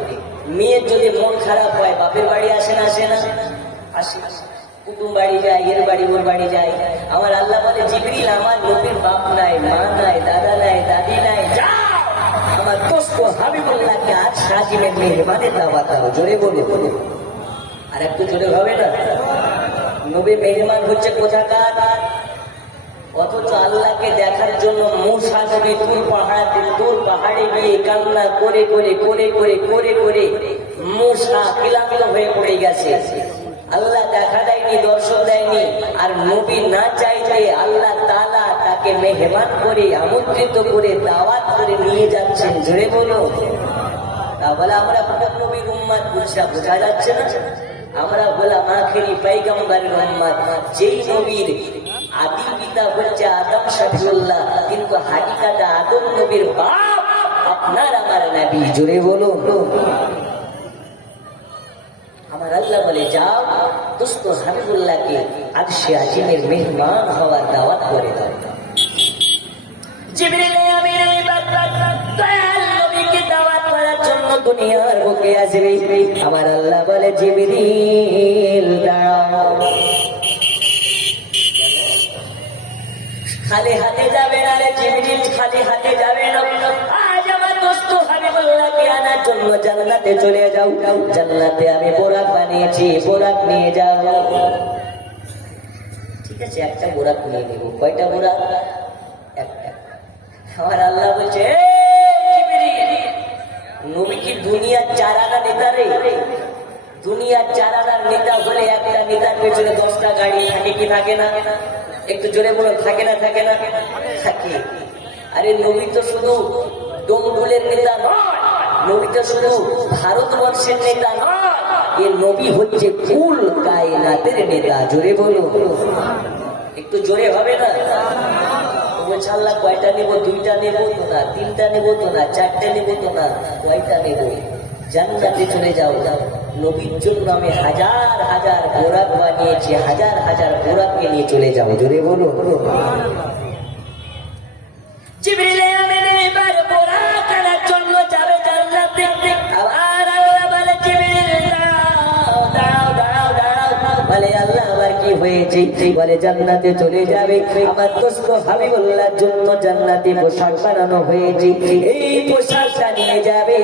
মেয়ের যদি মন খারাপ হয় বাপের বাড়ি আসে না? আসে না? আসে। কুটুম বাড়ি যায়, এর বাড়ি ওর বাড়ি যায়। আমার আল্লাহ বলে জিবরিল, আমার নবীর বাপ নাই, মা নাই, দাদা নাই, দাদি নাই, যাও আমার দোস্ত হাবিবুল্লাহকে আজ সাজিমের মেহমানে দাওয়াত দাও। জোরে বলো। আর একটু জোরে হবে না? নবী মেহমান হচ্ছে কোথাকার? অথচ আল্লাহকে দেখার জন্য মুসা নবী তুর পাহাড়ে গিয়ে কান্না করে করে করে করে করে করে মুসা ক্লান্ত হয়ে পড়ে গেছে। আল্লাহ দেখা দেয়নি, দর্শন দেয়নি। আর নবী না চাইলে আল্লাহ তাআলা তাকে মেহমান করে আমন্ত্রিত করে দাওয়াত করে নিয়ে যাচ্ছেন। জোরে বলো। তাহলে আমরা নবীর উম্মত বোঝা যাচ্ছে না? আমরা বললাম আখেরি পয়গম্বরের উম্মত। যেই নবীর আদি পিতা হচ্ছে আদম শফিউল্লাহ, কিন্তু হাকিকাতে আদম নবীর বাপ আপনার আমার নবী। জোরে বলো। আমার আল্লাহ বলে যাও দোস্ত হাবিবুল্লাহকে আরশে আজিমের মেহমান হওয়ার দাওয়াত করে দাও। জিবরিল আমিন দয়াল নবীকে দাওয়াত করার জন্য দুনিয়ার বুকে আসবে। আমার আল্লাহ বলে জিবরিল দাঁড়াও। খালি হাতে যাবে না রে জিবরিল, খালি হাতে যাবে না। আজ আমার দোস্ত হাবিবুল্লাহকে আনার জন্য জান্নাতে চলে যাও। জান্নাতে আমি বোরাক বানিয়েছি, বোরাক নিয়ে যাও। ঠিক আছে, একটা বোরাক নিয়ে নেব। কয়টা বোরাক? একটা। আমার আল্লাহ বলছে নবী কি দুনিয়ার 4 আনা নেতা রে? দুনিয়ার 4 আনার নেতা হলে একটা নেতার পেছনে 10টা গাড়ি থাকে কি থাকে না? একটু জোরে বলুন, থাকে না? থাকে না? থাকে। আরে নবী তো শুধু ডোমডুলের নেতা নয়, নবী তো শুধু ভারতবর্ষের নেতা নয়, এ নবী হচ্ছে কুল কায়নাতের নেতা। জোরে বলুন। একটু জোরে হবে না? বলছে আল্লাহ কয়টা নেব? 2টা নেব তো না, 3টা নেব তো না, 4টে নেব তো না, কয়টা নেব? জান্নাতে চলে যাও। নবীর জন্য আমি হাজার হাজার বোরাক বানিয়েছি, হাজার হাজার বোরাককে নিয়ে চলে যাও। জোরে বলো। জিবরিল আমিন এবার বোরাক আনার জন্য যাবে জান্নাতে। আবার আল্লাহ বলে জিবরিল দাঁড়াও দাঁড়াও দাঁড়াও। বলে আল্লাহ আবার কি হয়েছে? বলে জান্নাতে চলে যাবে। আমার দোস্ত হাবিবুল্লাহর জন্য জান্নাতি পোশাক বানানো হয়েছে। এই পোশাকটা নিয়ে যাবে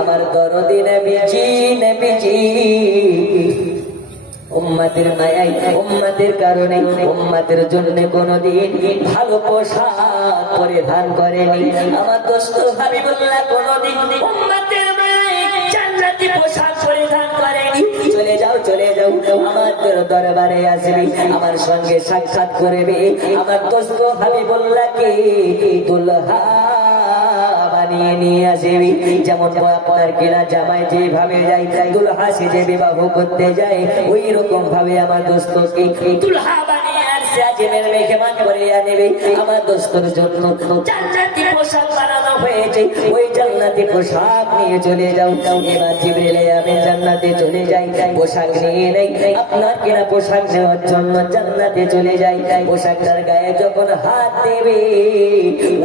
আমার দরদি নবীজি। নবীজি উম্মতের মায়ায়, উম্মতের কারণে, উম্মতের জন্য কোনদিন ভালো পোশাক পরিধান করেনি। আমার দোস্ত হাবিবুল্লাহ কোনদিন উম্মতের মায়ায় জান্নাতি পোশাক পরিধান করেনি। চলে যাও, চলে যাও, আমার দরবারে আসবে, আমার সঙ্গে সাক্ষাৎ করবে। আমার দোস্ত হাবিবুল্লাহকে দুলহা বানিয়ে নিয়ে আসবে। যেমন আপনার কিনা জামাই যেভাবে যায় দুলহা সেজে বিবাহ করতে যায়, ওই রকম ভাবে আমার দোস্তকে দুলহা বানিয়ে আরশে আজিমের মেহমান করে আনবে। আমার দোস্তর জন্য জান্নাতি পোশাক বানানো হয়েছে, ওই জান্নাতি পোশাক নিয়ে চলে যাও। এবার জিবরিল আমিন জান্নাতে চলে যাই, পোশাক নিয়ে নেই। আপনার কিনা পোশাক নেওয়ার জন্য জান্নাতে চলে যাই। পোশাকটার গায়ে যখন হাত দেবে,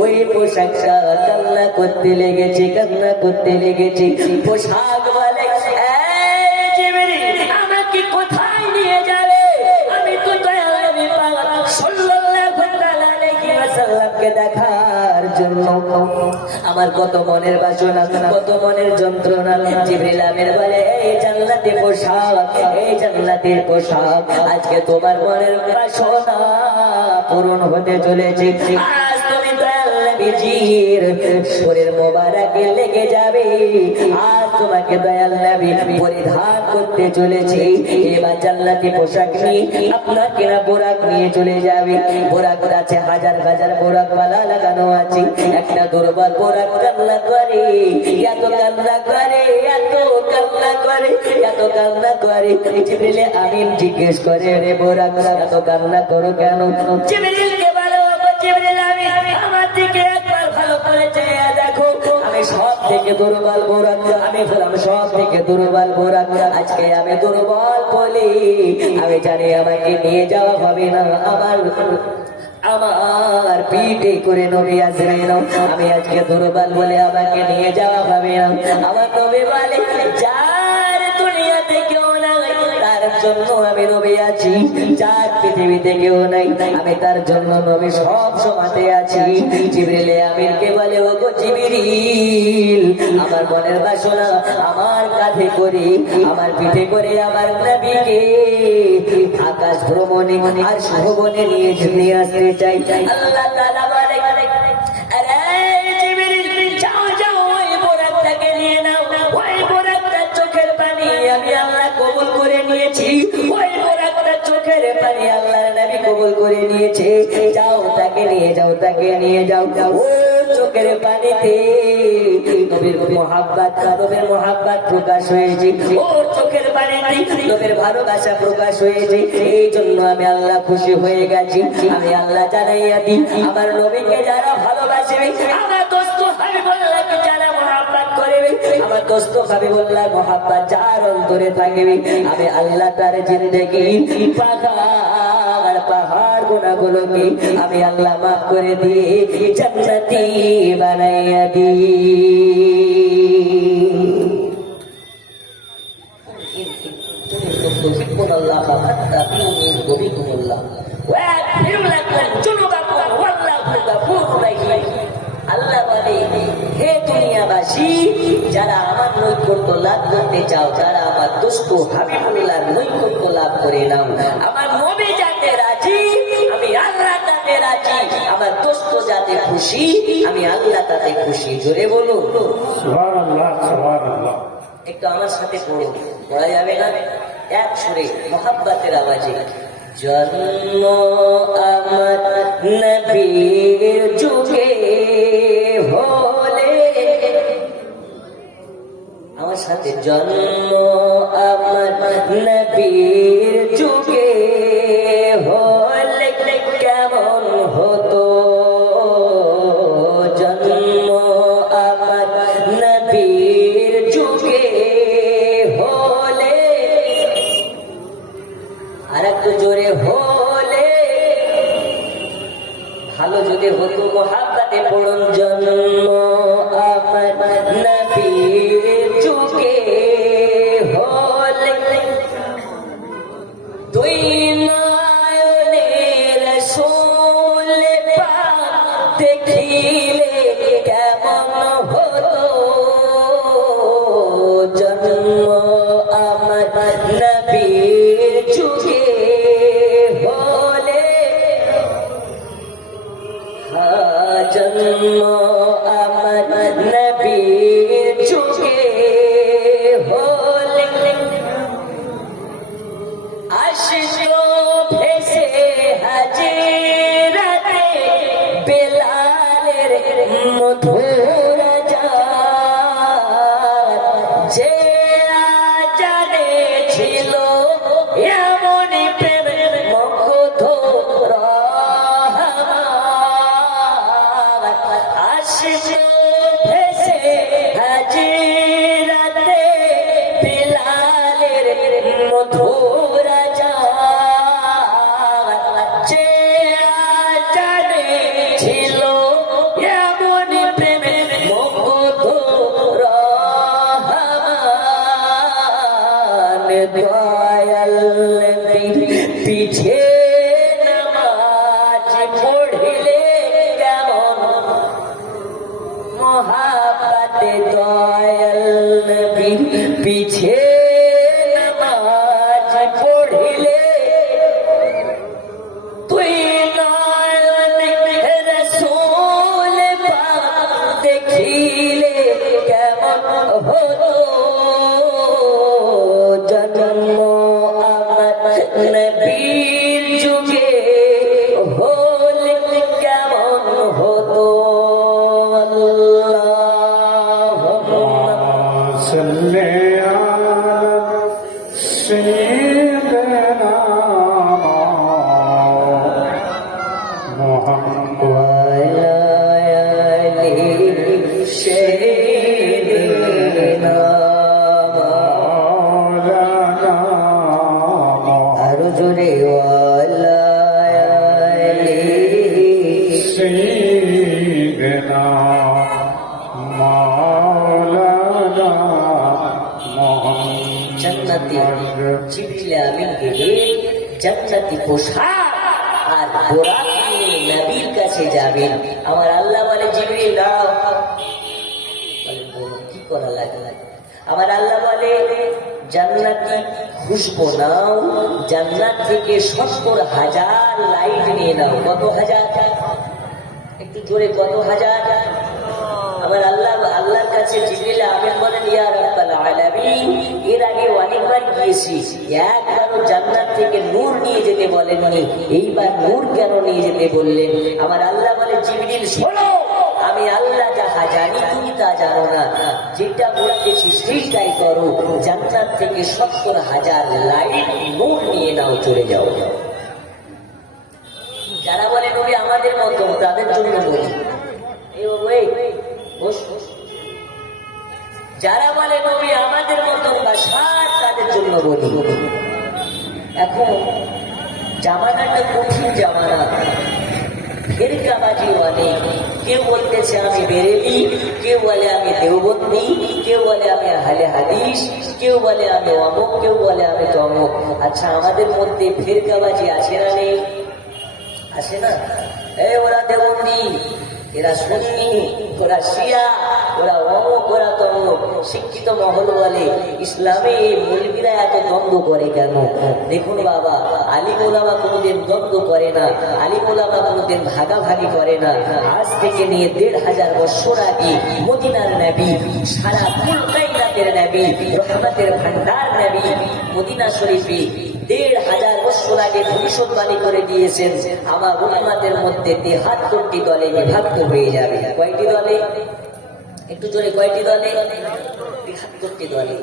ওই পোশাকটা কান্না করতে লেগেছে, কান্না করতে লেগেছে। পোশাক বলে এই জিবরিল আমাকে কোথায় নিয়ে যাবে? আমি তো দয়াল নবী পাক সাল্লাল্লাহু আলাইহি ওয়াসাল্লামকে দেখার জন্য আমার কত মনের বাসনা, কত মনের যন্ত্রণা। জিবরিল আমিন বলে এই জান্নাতের পোশাক, এই জান্নাতের পোশাক আজকে তোমার মনের বাসনা পূরণ হতে চলেছে। আজ তুমি দয়াল নবীজির শরীর মোবারকে লেগে যাবে। আজ তোমাকে দয়াল নবী পরিধান করতে চলেছে। এবার জান্নাতি পোশাক নিয়ে আপনার কিনা বোরাক নিয়ে চলে যাবে। বোরাক আছে হাজার হাজার বোরাক মালা লাগানো আছে। একটা দুর্বল বোরাক কান্না করে, এত কান্না করে, এত কান্না করে, এত কান্না করে। জিবরিল আমিন জিজ্ঞেস করে রে বোরাক এত কান্না করো কেন? জিবরিলকে বলো জিবরিল আমিন আমার দিকে একবার ভালো করে চেয়ে দেখো, আমি সব থেকে দুর্বল বোরাক, আমি হলাম সব থেকে দুর্বল বোরাক। আজকে আমি দুর্বল বলি আমি জানি আমাকে নিয়ে যাওয়া হবে না। আমার আমার পিঠে করে নবী আসবে না। আমি আজকে দুর্বল বলে আমাকে নিয়ে যাওয়া হবে না। আমার নবী বলে যার দুনিয়াতে কেউ নাই তার জন্য আমি নবী আছি, যার পৃথিবীতে কেউ নাই আমি তার জন্য নবী সব সময়তে আছি। জিবরিল আমিনকে বলে ও গো জিবরিল, আমার মনের বাসনা আমার কাঁধে করে আমার পিঠে করে আমার নবীকে আকাশ ভ্রমণে আর শুভবনে নিয়ে আসতে চাই। আল্লাহ তাআলা বলে আরে জিবরিল যাও যাও ওই বোরাকটাকে নিয়ে নাও, ওই বোরাকটা চোখের পানি আমি আল্লাহ কবুল করে নিয়েছি, ওই বোরাকটা চোখের পানি আল্লাহর নবী কবুল করে নিয়েছে। যাও তাকে নিয়ে যাও, তাকে নিয়ে যাও। ও চোখের পানিতে নবীর মহাব্বত প্রকাশ হয়েছে, ওর চোখের পানিতে নবীর ভালোবাসা প্রকাশ হয়েছে। এই জন্য আমি আল্লাহ খুশি হয়ে গেছি। আমি আল্লাহ জানাইয়া দিই আমার নবীকে যারা ভালোবাসবে, আমার দোস্ত হাবিবুল্লাহকে যারা মহাব্বত করবে, আমার দোস্ত হাবিবুল্লাহ মহাব্বত যার অন্তরে থাকবে, আমি আল্লাহ তার জিন্দেগি পাহাড় গুনাহগুলোকে আমি আল্লাহ মাফ করে দিয়ে জান্নাতি বানাইয়া আল্লাহ বলে হে দুনিয়াবাসী, যারা আমার নৈকট্য লাভ করতে চাও, যারা আমার দোস্ত হাবিবুল্লাহর নৈকট্য লাভ করে নাও, আমার নবী যাতে রাজি আমি আল্লাহ তাতে রাজি, আমার দোস্ত যাতে খুশি আমি আল্লাহ তাতে খুশি। জোরে বলো সুবহানাল্লাহ, সুবহানাল্লাহ। একটু আমার সাথে পড়ো, পড়া যাবে না? এক সুরে মহাব্বতের আওয়াজে। জন্ম আমার নবীর যুগে হলে, আমার সাথে জন্ম আমার নবীর যুগে হলে কেমন হতো, জন্ম আমার নবীর যুগে হলে, আর একটু জোরে হলে, ভালো যদি হতো মহাব্বতে পড়ুন। জন্ম আমার নবীর যুগে হলে, দুই নয়নের রাসূল পাক দেখিলে কেমন হতো, জন্ম আমার নবীর যুগে হলে, জন্ম আমার নবীর যুগে হলে, আসতো ভেসে হাজিরাতে বেলালের মধুর আজান, যে আজানে ছিল এমন প্রেম মুগ্ধ রহমান, আসতো ভেসে হাজিরাতে বেলালের মধুর আজান, যে আজানে ছিল এমন প্রেম মুগ্ধ রহমান, দয়াল পিছে নামাজ পড়িলে কেমন মহাব্বতে, দয়াল পিছে নামাজ পড়িলে, তুই নয়নের রাসূল পাক দেখিলে কেমন হতো, জন্ম আমার নবীর যুগে হলে কেমন হতো। আল্লাহুম্মা সাল্লি আলা সাইয়্যিদিনা মুহাম্মদ ওয়ালা আলি সাইয়্যিদিনা, মাওলানা আরো জোরে ওয়ালা আলি আমিনকে দিয়ে জান্নাতি পোশাক আর গোরাক নিয়ে নবীর কাছে যাবেন। আমার আল্লাহ বলে জিবরিল নাও। বলেন বলুন কি করা লাগে? আমার আল্লাহ বলে জান্নাতি খুশবু নাও, জান্নাত থেকে 70,000 লাইট নিয়ে নাও। কত হাজার? একটু জোরে, কত হাজার? আমার আল্লাহর কাছে জিবরিল আমিন বলেন ইয়া রাব্বাল আলামিন, এর আগে অনেকবার গিয়েছি, একবারও জান্নাত থেকে নূর নিয়ে যেতে বলেননি, এইবার নূর কেন নিয়ে যেতে বললেন? আমার আল্লাহ বলে জিবরিল শোনো, আমি আল্লাহ যাহা জানি তুমি তা জানো না, যেটা বলতেছি সেইটাই করো। জান্নাত থেকে 70,000 লাইট নূর নিয়ে নাও, চলে যাও। যারা বলে নবী আমাদের মতো, তাদের জন্য বলি, যারা বলে নবী আমাদের মতো বাসার, তাদের জন্য বলি। এখন জামানাটা কঠিন জামানা, ফিরকাবাজি অনেক। কেউ বলতেছে আমি বেরেলি, কেউ বলে আমি দেওবন্দি, কেউ বলে আমি আহলে হাদিস, কেউ বলে আমি অমুক, কেউ বলে আমি তমুক। আচ্ছা, আমাদের মধ্যে ফিরকাবাজি আছে না নেই? আছে না? এই ওরা দেওবন্দি, এরা সুন্নি, ওরা শিয়া, ওরা অমুক, ওরা তমুক। শিক্ষিত মহল বলে ইসলামে এই মৌলবীরা এত দ্বন্দ্ব করে কেন? দেখুন বাবা, আলিম ওলামা কোনোদিন দ্বন্দ্ব করে না, আলিম ওলামা কোনোদিন ভাগাভাগি করে না। আজ থেকে নিয়ে 1,500 বছর আগে মদিনার নবী, সারা কুল কায়নাতের নবী, রহমতের ভান্ডার নবী, মদিনা শরীফে 1,500 বছর আগে ভবিষ্যৎবাণী করে দিয়েছেন আমার উম্মতের মধ্যে 73টি দলে বিভক্ত হয়ে যাবে। কয়টি দলে? একটু জোরে, কয়টি দলে? 73টি দলে।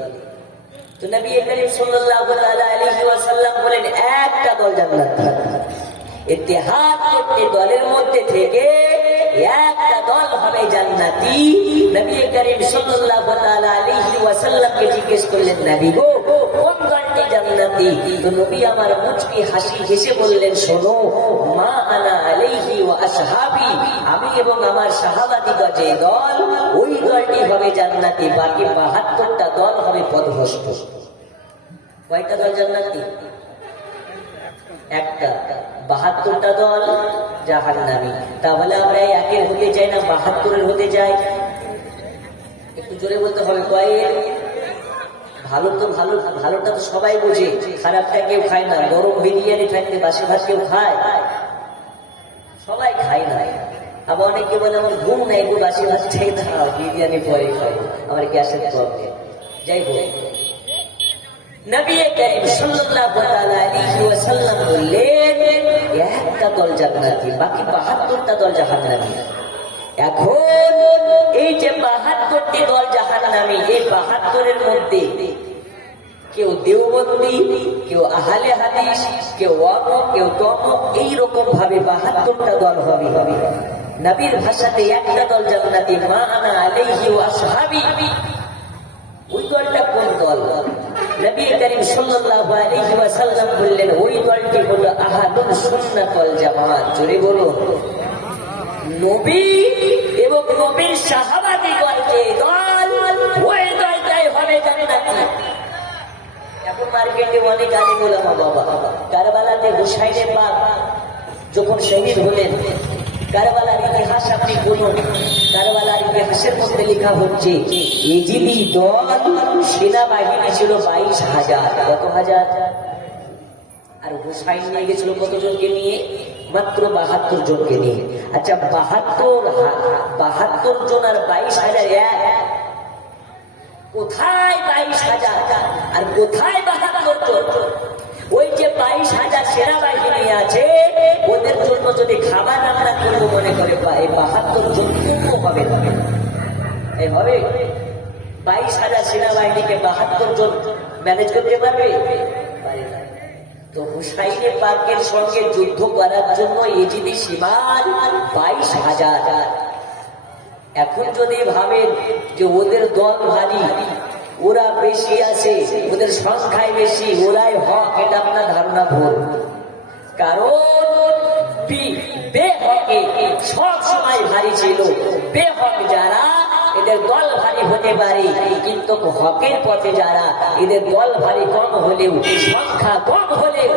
তো নবী করিম সাল্লাল্লাহু আলাইহি ওয়াসাল্লাম বলেন একটা দল জান্নাত থাকবে। ইত্তেহাদ করতে দলের মধ্যে থেকে একটা দল হবে জান্নাতি। নবী করিম সাল্লাল্লাহু আলাইহি ওয়াসাল্লামকে জিজ্ঞেস করলেন, নবী গো কোন দলটি জান্নাতি? তো নবী আমার মুচকি হাসি হেসে বললেন, শোনো, মা আনা আলাইহি ওয়া আসহাবি, আমি এবং আমার সাহাবাদিগণ যে দল, ওই দলটি হবে জান্নাতি। বাকি 72টা দল হবে পথভ্রষ্ট। কয়টা দল জান্নাতি? একটা। 72টা দল জাহান্নামী। তাহলে আমরা একের হতে চাই না 72-এর হতে চাই? একটু জোরে বলতে হবে। কয়ের? ভালো তো ভালো, ভালোটা তো সবাই বোঝে, খারাপটা কেউ খায় না। গরম বিরিয়ানি থাকতে বাসি ভাত কেউ খায়? সবাই খায় না। আবার অনেকে বলে আমার ঘুম নাই, একটু বাসি ভাত চাই না, বিরিয়ানি পরে খাই, আমার গ্যাসের প্রবলেম। যাই হোক, নবী করিম সাল্লাল্লাহু আলাইহি ওয়াসাল্লাম বললেন একটা দল জান্নাতি, বাকি 72টা দল জাহান্নামী। এখন এই যে 72টি দল জাহান্নামী, এই 72-এর মধ্যে কেউ দেওবন্দি, কেউ আহলে হাদিস, কেউ অমুক, কেউ তমুক, এইরকম ভাবে 72টা দল হবে। নবীর ভাষাতে একটা দল জান্নাতি, মা আনা আলাইহি ওয়া আসহাবি। ওই দলটা কোন দল? নবী করিম সাল্লাল্লাহু আলাইহি ওয়াসাল্লাম বললেন ওই দলটি হলো আহলুস সুন্নাত ওয়াল জামাত। জোরে বলুন, নবী এবং নবীর সাহাবাদিগণ যে দল, ওই দলটাই হবে জান্নাতি। এখন মার্কেটে অনেক আলিম ওলামা বাবা, কারবালাতে হুসাইনে পাক যখন শহীদ হলেন, কারবালার ইতিহাস আপনি বলুন, কারবালার ইতিহাসের মধ্যে লেখা হচ্ছে ইজিদি দল সেনাবাহিনী ছিল 22,000। কত হাজার? আর হুসাইন নিয়ে গেছিল কতজনকে নিয়ে? মাত্র 72 জনকে নিয়ে। আচ্ছা, 72 জন আর 22,000 এক? কোথায় 22,000 আর কোথায় 72 জন? ওই যে 22,000 সেনাবাহিনী আছে, ওদের জন্য যদি খাবার রান্না করবো মনে করে, এই 72 জন হবে না। এই হবে 22,000 সেনাবাহিনীকে 72 জন ম্যানেজ করতে পারবে? তো হুসাইনে পাকের সঙ্গে যুদ্ধ করার জন্য ইজিদি সীমান 22,000। এখন যদি ভাবেন যে ওদের দল ভারী, ওরা বেশি আছে, ওদের সংখ্যায় বেশি, ওরাই হক, এটা আপনার ধারণা ভুল। কারণ বেহকে সব সময় ভারী ছিল। বেহক যারা, এদের দল ভারী হতে পারে, কিন্তু হকের পথে যারা এদের দল ভারী কম হলেও, সংখ্যা কম হলেও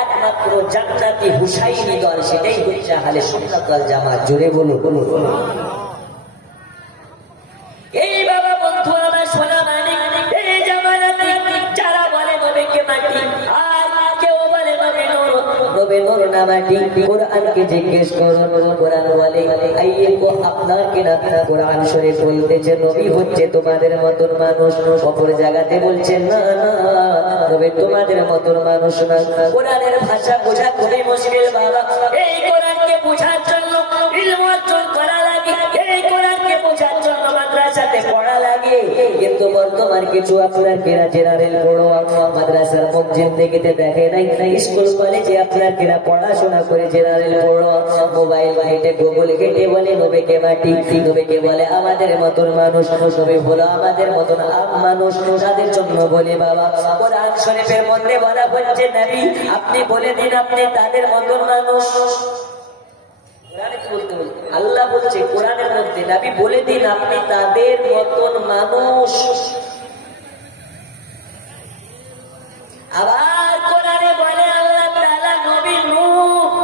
একমাত্র জান্নাতি হুসাইনি দল, সেটাই হচ্ছে আহলে সুন্নাত ওয়াল জামাত। জোরে বলো। এই বাবা বন্ধু আমার সোনা মানিক, এই জামানাতে যারা বলে নবীকে মাটি, আর কেউ বলে নবী নূর, নবী নূর না মাটি। কোরআনকে জিজ্ঞেস করুন, কোরআন বলে আইয়ুকু আপনার কিনা, কোরআন শরীফ বলতেছে নবী হচ্ছে তোমাদের মতন মানুষ। অপর জায়গাতে বলছেন না না, নবী তোমাদের মতন মানুষ না। কোরআনের ভাষা বোঝা খুবই মুশকিল বাবা। এই কোরআনকে বোঝার জন্য ইলম অর্জন করা লাগে, এই কোরআনকে বোঝার জন্য মাদ্রাসাতে পড়া লাগে। কিন্তু বর্তমান কিছু আপনার কেরা জেনারেল পড়ো, মাদ্রাসার মুখ জিন্দেগিতে দেখে নাই, স্কুল কলেজে আপনার কেরা পড়াশোনা করে জেনারেল পড়ো, মোবাইল ঘেটে গুগল ঘেটে বলে নবীকে মাটি, নবীকে বলে আমাদের মতন মানুষ, নবী হলো আমাদের মতন আম মানুষ। তাদের জন্য বলে বাবা, কোরআন শরীফের মধ্যে বলা হচ্ছে নবী আপনি বলে দিন আপনি তাদের মতন মানুষ। আল্লাহ বলছে কোরআনের মধ্যে নবী বলে দিন আপনি তাদের মতন মানুষ। আবার কোরআনে বলে আল্লাহ তাআলা নবী নূহ,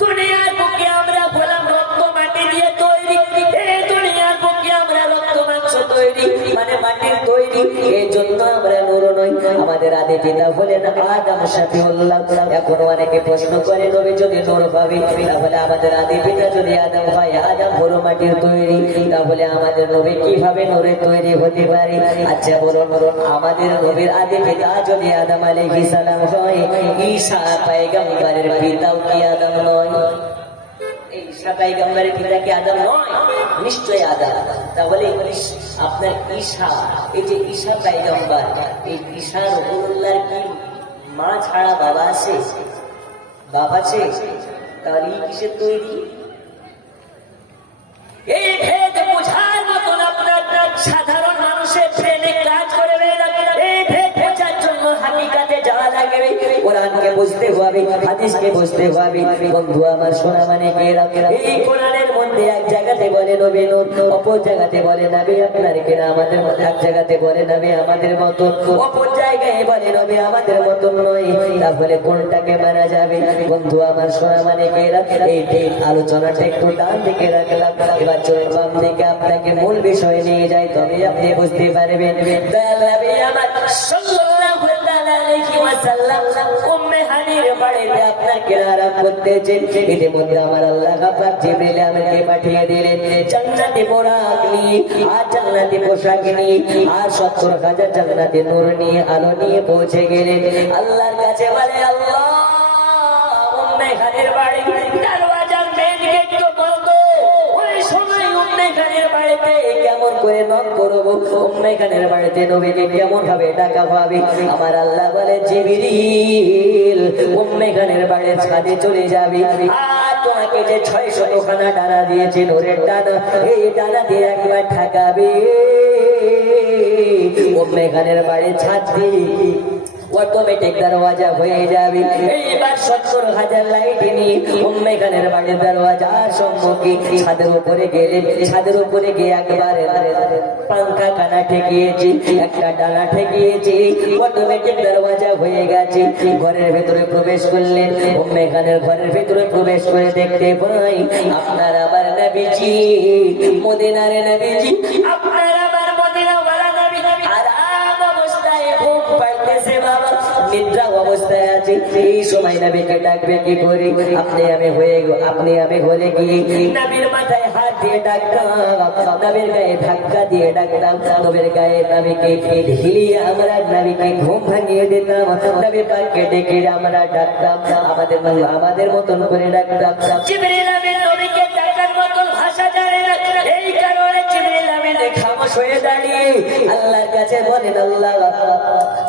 দুনিয়ার বুকে আমরা হলাম রক্ত মাটি দিয়ে তৈরি, এই দুনিয়ার বুকে আমরা রক্ত মাংস তৈরি, মানে মাটির তৈরি, এই জন্য আমরা নূর নই। আমাদের আদি পিতা হলেন আদম শফিউল্লাহ। এখন অনেকে প্রশ্ন করে নবী যদি নূর পাবে, তাহলে আমাদের আদি পিতা যদি আদম হয়, আদম হলো মাটির তৈরি, তাহলে আমাদের নবী কিভাবে নূরের তৈরি হতে পারে? আচ্ছা বলুন, আমাদের নবীর আদি পিতা যদি আদম আলাইহিস সালাম হয়, ঈসা পয়গম্বরের পিতাও কি আদম নয়? ঈসা পয়গম্বরের পিতা কি আদম নয়? নিশ্চয় আদম। তাহলে আপনার ঈসা, এই যে ঈসা পয়গম্বর, এই ঈসা রসুলুল্লাহর কি মা ছাড়া বাবা আছে? বাবা আছে? তাহলে এই কিসের তৈরি? এই ভেদ বোঝার মতন আপনার সাধারণ মানুষের ট্রেনে কাজ করে, এই ভেদ বোঝার জন্য হাকিকাতে যাওয়া লাগবে, কোরআনকে বুঝতে হবে, হাদিসকে বুঝতে হবে। বন্ধু আমার সোনা মানে এই কোরআনের মধ্যে এক জায়গাতে বলে নবী নূর, অপর জায়গাতে বলে নবী আপনার কিনা আমাদের মধ্যে, এক জায়গাতে বলে নবী আমাদের মতন, অপর জায়গায় বলে নবী আমাদের মতন নয়। তাহলে কোনটাকে মানা যাবে? বন্ধু আমার সোনা মানে এই আলোচনাটা একটু ডান দিকে রাখলাম, এবার চলুন বাম দিকে আপনাকে মূল বিষয় নিয়ে যাই, তবে আপনি বুঝতে পারবেন। নবী আমার সাল্লাল্লাহু আলাইহি ওয়াসাল্লাম উম্মে হানির বাড়িতে আপনার কিরারাম করতেছেন। ইতিমধ্যে আমার আল্লাহ পাক জিবরিল আমাকে পাঠিয়ে দিলেন জান্নাতি পোশাক নিয়ে, আর জান্নাতি পোশাক নিয়ে, আর 70,000 জান্নাতি নূর নিয়ে, আলো নিয়ে পৌঁছে গেলেন আল্লাহর কাছে। বলে আল্লাহ উম্মে হানির বাড়ি দরওয়াজার মেন গেট তো বন্ধ, ওই সময় উম্মে হানির বাড়িতে কেমন করে নক করব? উম্মে হানির বাড়িতে নবীকে কেমন ভাবে ডাকা পাবে? আমার আল্লাহ বলে জিবরিল উম্মে হানির বাড়ির ছাদে চলে যাবে, আর তোমাকে যে 600 খানা ডানা দিয়েছে নূরের ডানা, এই ডানা দিয়ে একবার ঠাকাবে উম্মে হানির বাড়ির ছাদ দিয়ে অটোমেটিক দরওয়াজা হয়ে যাবে। এইবার 70,000 লাইট নিয়ে উম্মে খানের বাড়ির দরওয়াজার সম্মুখে ছাদের উপরে গেলেন। ছাদের উপরে গিয়ে একবার পাঙ্খা কানা ঠেকিয়েছি, একটা ডানা ঠেকিয়েছি, অটোমেটিক দরওয়াজা হয়ে গেছে। ঘরের ভেতরে প্রবেশ করলেন, উম্মে খানের ঘরের ভেতরে প্রবেশ করে দেখতে পাই আপনার আবার নবীজি, মদিনার নবীজি, আপনার আবার মদিনা ওয়ালা নবী আরাম অবস্থায় ঘুম পাইতেছে বাবা, নিদ্রা অবস্থায় আছে। এই সময় নবীকে ডাকবে কি করে? আপনি আমি হলে গিয়ে নবীর মাথায় হাত দিয়ে ডাকতাম, নবীর গায়ে ধাক্কা দিয়ে ডাকতাম, নবীর গায়ে নবীকে ঢিলিয়ে আমরা নবীকে ঘুম ভাঙিয়ে দিতাম, নবী পাককে ডেকে আমরা ডাকতাম, আমাদের মতন করে ডাকতাম। জিবরিল আমিন নবীকে ডাকার মতন ভাষা জানে না, এই কারণে জিবরিল আমিন খামোশ হয়ে দাঁড়িয়ে আল্লাহর কাছে বলেন আল্লাহ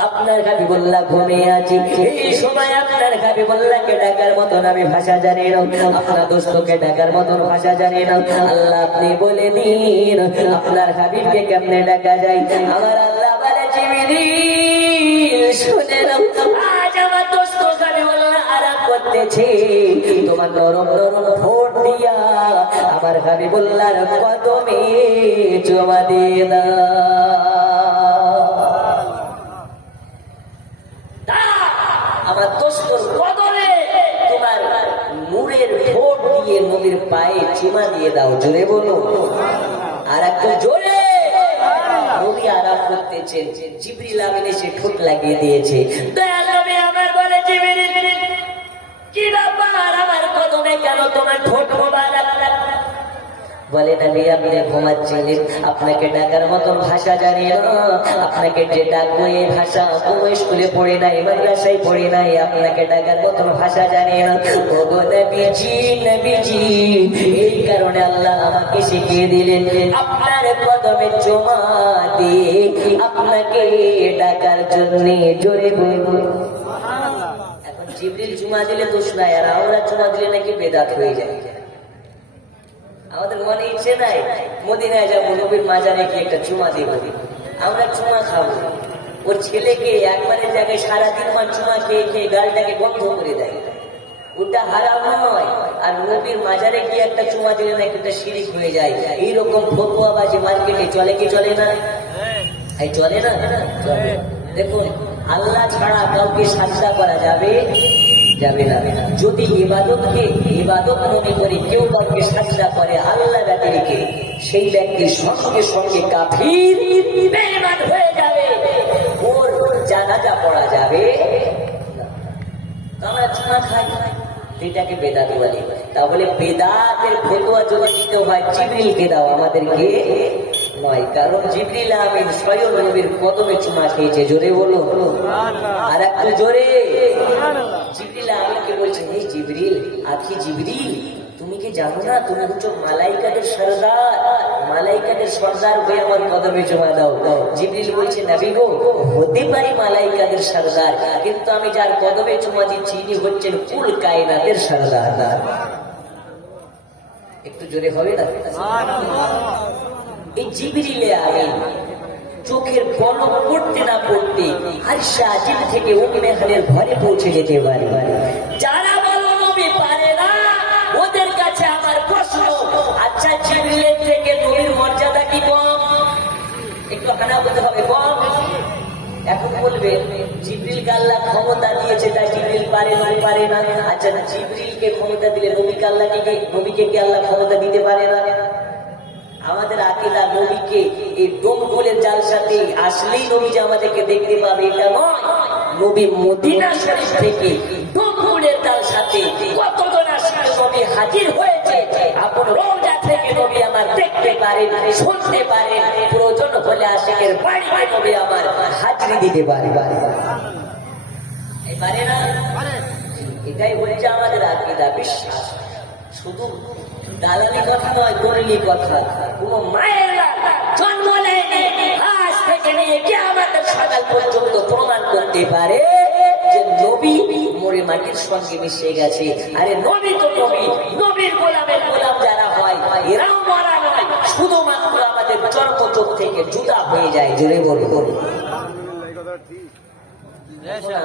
আপনার হাবিবুল্লাহ ঘুমিয়ে আছি, এই সময় আপনার হাবিবুল্লাহকে ডাকার মতন আমি ভাষা জানি না, আপনার দোস্তকে ডাকার মতন ভাষা জানি না, আল্লাহ আপনি বলে দিন আপনার হাবিবকে কেমনে ডাকা যায়? আমার আল্লাহ বলে জিবরিল শুনে নাও, আজ আমার দোস্ত হাবিবুল্লাহ আরাম করতেছে, বলেছে তোমার নরম নরম ঠোঁট দিয়া আমার হাবিবুল্লাহর কদমে জমা দিয়ে দাও। আমার দোস্তর কদমে তোমার নূরের ঠোঁট দিয়ে নবীর পায়ে চুমা দিয়ে দাও। জোরে বলো, আর একটু জোরে। নবী আরাম করতেছেন, জিবরিল আমিন এসে ঠোঁট লাগিয়ে দিয়েছে। দয়াল নবী আমার বলে, জিবরিল কি ব্যাপার, আমার কদমে কেন তোমার ঠোঁট মোবারক? বলে নবী আপনি ঘুমাচ্ছিলেন, আপনাকে ডাকার মতন ভাষা জানি না, আপনাকে যে ডাকবো এই ভাষা কোনো স্কুলে পড়ে নাই, মাদ্রাসায় পড়ে নাই, আপনাকে ডাকার মতন ভাষা জানি না। ও গো নবীজি, নবীজি, এই কারণে আল্লাহ আমাকে শিখিয়ে দিলেন আপনার কদমে চুমা দিয়ে আপনাকে ডাকার জন্য। জোরে বলবো। এখন জিবরিল চুমা দিলে দোষ নাই, আর আমরা চুমা দিলে নাকি বেদাত হয়ে যায়। আমাদের মনে ইচ্ছে নাই মদিনায় যাবো, নবীর মাজারে গিয়ে একটা চুমা দিব, আমরা চুমা খাবো। ওর ছেলেকে একবারের জায়গায় সারাদিন মান চুমা খেয়ে খেয়ে গালটাকে বন্ধ করে দেয়, ওটা হারাম নয়। আর নবীর মাজারে গিয়ে একটা চুমা দিলে নাকি একটা শিরিক হয়ে যায়। এইরকম ফতুয়াবাজি মার্কেটে চলে কি চলে না? এই চলে না? দেখুন, আল্লাহ ছাড়া কাউকে সাজদা করা যাবে যাবে না। যদি ইবাদতকে ইবাদত মনে করে কেউ কাউকে সাজদা করে আল্লাহ ব্যতিরেকে, সেই ব্যক্তির সঙ্গে সঙ্গে কাফির বেঈমান হয়ে যাবে, ওর জানাজা পড়া যাবে না। আমরা চুমা খাই, এটাকে বেদাত বলে। তাহলে বেদাতের ফতোয়া যদি দিতে হয় জিবরিলকে দাও, আমাদেরকে নয়। কারণ জিবরিল আমিন স্বয়ং নবীর কদমে চুমা খেয়েছে। জোরে বলো, আর একটু জোরে। জিবরিল আমিনকে বলছেন, হে জিবরিল, আখি জিবরিল, তুমি কি জানো না তুমি হচ্ছ মালাইকাদের সরদার, মালাইকাদের সরদার হয়ে আমার কদমে জমা দাও। জিবরিল বলছে, নবী গো, হতে পারি মালাইকাদের সরদার, কিন্তু আমি যার কদমে জমা দিচ্ছি ইনি হচ্ছেন কুল কায়নাতের সরদার। একটু জোরে হবে না? এই জিবরিলে আমিন চোখের পলক পড়তে না পড়তে আয়েশা আজিম থেকে উম্মে হানির ঘরে পৌঁছে যেতে পারে। যারা বলো নবী পারে না, ওদের কাছে আমার প্রশ্ন, আচ্ছা জিবরিলের থেকে নবীর মর্যাদা কি কম? একটু হানা বলতে হবে, কম? এখন বলবে জিবরিলকে আল্লাহ ক্ষমতা দিয়েছে তাই জিবরিল পারে না। আচ্ছা, জিবরিলকে ক্ষমতা দিলে নবীকে কি আল্লাহ ক্ষমতা দিতে পারে না? আমাদের আকীদা নবীকে এই ডোমগুলের জালসাতে আসলেই নবী যে আমাদেরকে দেখতে পাবে এটা নয়। নবী মদিনা শরীফ থেকে ডোমগুলের জালসাতে কতজন আশিক নবী হাজির হয়েছে, আপন রওজা থেকে নবী আমার দেখতে পারেন, শুনতে পারেন, প্রয়োজন হলে আশিকের বাড়িতে নবী আমার হাজিরি দিতে পারে। পারে না? এটাই হচ্ছে আমাদের আকীদা, বিশ্বাস। শুধু দালালি কথা নয়, দলিলি কথা। কোন মায়েরা জন্ম নেয়নি, আজ থেকে নিয়ে কিয়ামতের সকাল পর্যন্ত প্রমাণ করতে পারে যে নবী মরে মাটির সঙ্গে মিশে গেছে। আরে নবী তো নবী, নবীর গোলামের গোলাম যারা হয় এরাও মরা নয়, শুধুমাত্র আমাদের জন্মচোখ থেকে জুদা হয়ে যায়। জোরে বলে বলুন।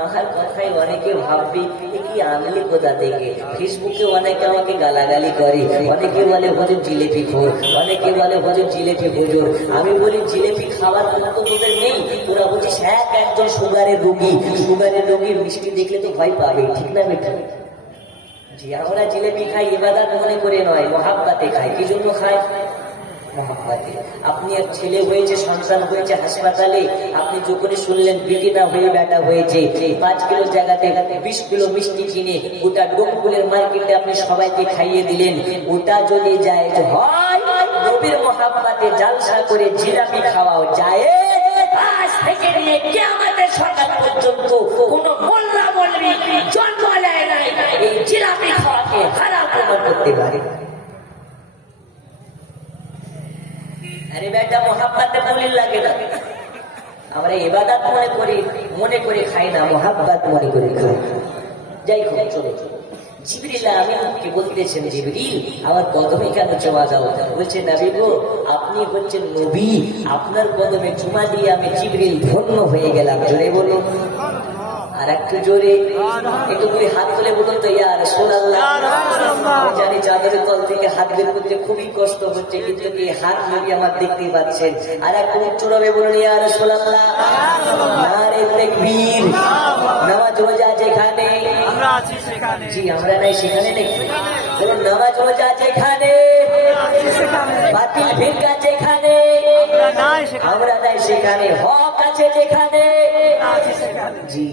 আমার কথাই অনেকে ভাববে কি আনলি কোথা থেকে। ফেসবুকে অনেকে আমাকে গালাগালি করে, অনেকে বলে হুজুর জিলেপি খোর, অনেকে বলে হুজুর জিলেপি হুজুর। আমি বলি জিলেপি খাবার কোনো তো তোদের নেই, তোরা বলছিস একজন সুগারের রোগী, সুগারের রোগীর মিষ্টি দেখলে তো ভয় পাবে, ঠিক না বেটা? জি, আমরা জিলেপি খাই ইবাদত মনে করে নয়, মহাব্বাতে খাই। কি জন্য খাই? মহাব্বাতে। আপনি এক ছেলে হয়েছে, সন্তান হয়েছে হাসপাতালে, আপনি যখনই শুনলেন বেটি না হয়ে বেটা হয়েছে, 5 কিলো জায়গাতে 20 কিলো মিষ্টি কিনে ওটা ডোমকুলের মার্কেটে আপনি সবাইকে খাইয়ে দিলেন। ওটা যদি যায় হয়, নবীর মহাব্বাতে জালসা করে জিলাপি খাওয়াও যায়। আজ থেকে নিয়ে কিয়ামতের সকাল পর্যন্ত কোন মোল্লা মৌলবি জন্ম নেয় নাই এই জিলাপি খাওয়াকে হারাম প্রমাণ করতে পারে। আরে বেটা, মহাব্বাতে বলির লাগে না, আমরা ইবাদত মনে করে খাই না, মহাব্বত মনে করে খাই। যাই হোক, চলে জিবরিল আমিনকে বলতেছেন, জিবরিল আমার কদমে কেন চুমা দাও? বলছে, নবী গো, আপনি হচ্ছেন নবী, আপনার কদমে চুমা দিয়ে আমি জিবরিল ধন্য হয়ে গেলাম। জোরে বলুন। আর আর একটু জোরে একটু দুই হাত তুলে বলুন তো ইয়া রাসূলুল্লাহ। আমি জানি যাদের তল থেকে হাত বের করতে খুবই কষ্ট হচ্ছে, কিন্তু কি হাত নবী আমার দেখতেই পাচ্ছেন। আর একটু উচ্চভাবে বলুন ইয়া রাসূলুল্লাহ। নারে তাকবীর। নামাজ রোজা যেখানে আমরা আছি সেখানে, জি আমরা নাই সেখানে নেই। বলুন নামাজ রোজা যেখানে, বাতিল ফিরকা যেখানে, আমরা নাই সেখানে, আমরা নাই সেখানে, হক আছে যেখানে। আছি সেখানে। জি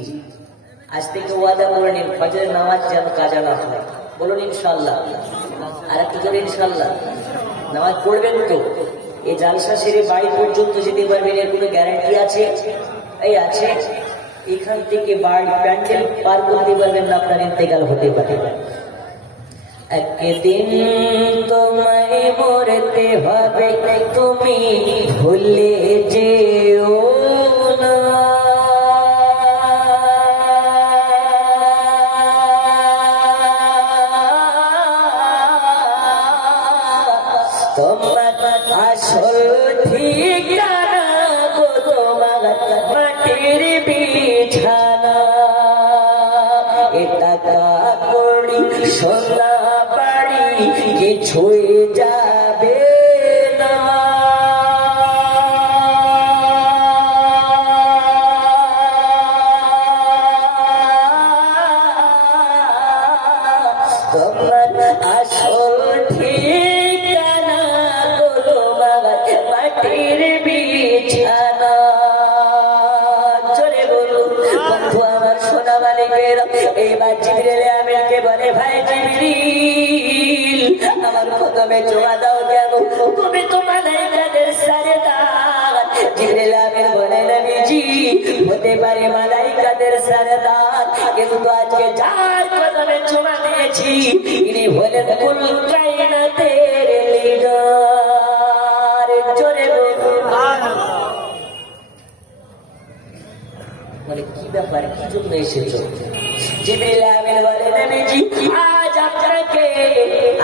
আজ থেকে ওয়াদা করে নিন ফজরের নামাজ যেন কাজা না হয়। বলুন ইনশাল্লাহ। আর একটু করে ইনশাল্লাহ। নামাজ পড়বেন তো? এই জালসা সেরে বাড়ি পর্যন্ত যেতে পারবেন এর কোনো গ্যারান্টি আছে? এই আছে। এখান থেকে বাড়ি প্যান্ডেল পার করতে পারবেন না, আপনার ইন্তেকাল হতে পারে। একদিন তোমায় মরতে হবে, তুমি ভুলে যেও না। তোমার আসল ঠিকানা গো তোমার মাটির বিছানা। টাকা কড়ি সোনা বাড়ি কিছুই যাবে না। তোমার আসল ঠিকানা গো মাটির বিছানা। জোরে বলুন বন্ধু আমার সোনা মালিকের। এইবার জিবরিল আমিনকে বলে ভাই জিবরিল আমার কদমে জমা দাও কেন? তুমি তো মালাইকাদের সরদার। জিবরিল আমিন বলে নবীজি হতে পারে মালাইকাদের সরদার, কিন্তু আজকে যার কদমে জমা দিয়েছি ইনি হলেন কুল কায়নাতের লিডার। জোরে বলুন। বলে কি ব্যাপার, কি জন্য এসেছো? জিবরিল আমিন বলে নবীজি আজ আপনাকে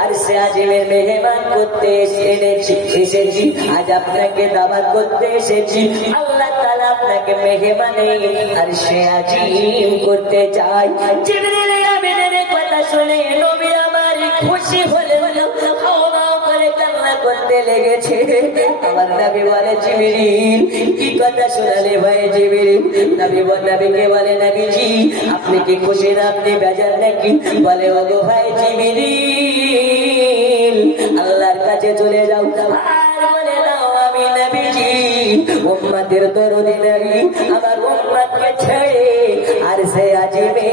আরশে আজিমের মেহমান করতে এসেছি। আজ আপনাকে দাওয়াত করতে এসেছি। আল্লাহ তাআলা আপনাকে মেহমানে আরশে আজিম করতে চায়। জিবরিল আমিনের কথা শুনে নবী আমার খুশি হলেন, হাওয়া করে কান্না করতে লেগেছে। আমার নবী বলে জিবরিল কি কথা শোনালে ভাই জিবরিল? নবীকে বলে নবীজি আপনি কি খুশি না, আপনি বেজার নাকি? বলে ওগো ভাই জিবরিল আল্লাহর কাছে চলে যাও আর বলে দাও আমি নবীজি উম্মতের দরদি নবী আমার উম্মতকে ছেড়ে আর সে আজিমে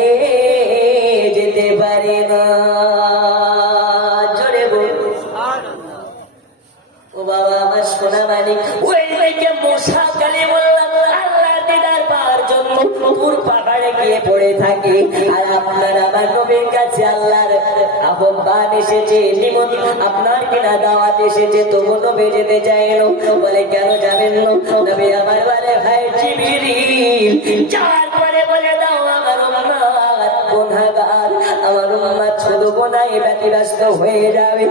যেতে পারে না। জোরে বল। ও বাবা আমার সোনা মালিক ওই দিকে মুসা কালিমুল্লাহ আল্লাহর দিদার পাওয়ার জন্য তুর পাহাড়ে গিয়ে পড়ে থাকে। আর আপনার আমার নবীর কাছে আল্লাহর আহ্বান এসেছে, আপনার কিনা দাওয়াত এসেছে, তবু নবী যেতে চাইল। বলে কেন যাবেন না? নবী আমার বলে ভাই জিবরিল যাওয়ার পরে বলে দাও আমার উম্মত গুনাহগার, আমার উম্মত শুধু গুনাহে ব্যতিব্যস্ত হয়ে যাবে।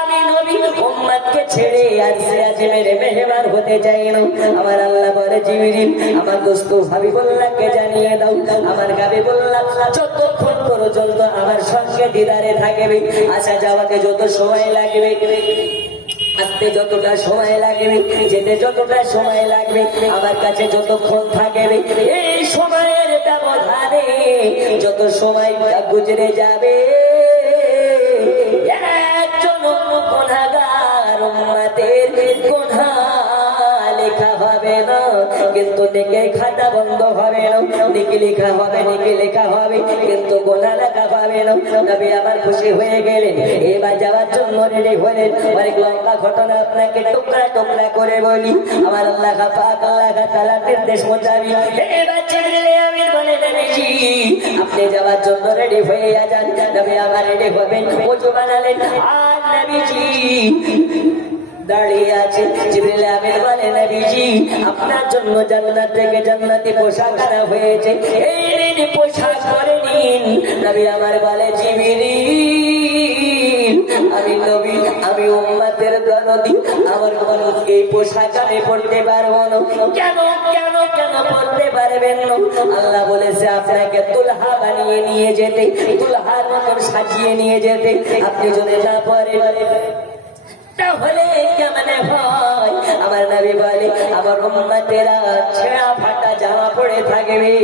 আমি নবী উম্মতকে ছেড়ে আরশে আজিমের মেহমান হতে চাই না। আমার আল্লাহ বলে জিবরিল আমার দোস্ত হাবিবুল্লাহকে জানিয়ে দাও, আমার হাবিবুল্লাহ যতক্ষণ পর্যন্ত আমার সঙ্গে দিদারে থাকবে, আসা যাওয়াতে যত সময় লাগবে, আসতে যতটা সময় লাগবে, যেতে যতটা সময় লাগবে, আমার কাছে যতক্ষণ থাকবে, এই সময়ের ব্যবধানে যত সময় গুজরে যাবে একজন গুনাহগার উম্মতের গুনাহ লেখা হবে না, কিন্তু নেকের খাতা বন্ধ হবে না। নেকি লেখা হবে, নেকি লেখা হবে, কিন্তু গুনাহ লেখা হবে না। নবী আমার খুশি হয়ে গেলেন, এবার যাওয়ার জন্য রেডি হলেন। অনেক লম্বা ঘটনা আপনাকে টুকরা টুকরা করে বলি। আমার আল্লাহ পাক আল্লাহ তাআলার নির্দেশ মোতাবেক এবার জিবরিল আমিন বলে নবীজি আপনি যাওয়ার জন্য রেডি হয়ে যান। নবী আমার রেডি হবেন, ওযু বানালেন, আর নবীজি দাঁড়িয়ে আছে। জিবরিল আমিন বলে নবীজি আপনার জন্য জান্নাত থেকে জান্নাতি পোশাক আনা হয়েছে, এই নিন পোশাক পরে নিন। নবী আমার বলে জিবরিল আমি নবী, আমি উম্মতের নদী আমার মানুষ এই পোশাক আমি পড়তে পারবো না। কেন কেন কেন পড়তে পারবেন না? আল্লাহ বলেছে আপনাকে দুলহা বানিয়ে নিয়ে যেতে, দুলহার মতন সাজিয়ে নিয়ে যেতে। আপনি যদি না পড়েন তাহলে কেমনে হয়? আমার নবী বলে আমার উম্মতেরা ছেঁড়া ফাটা জামা পরে থাকবে,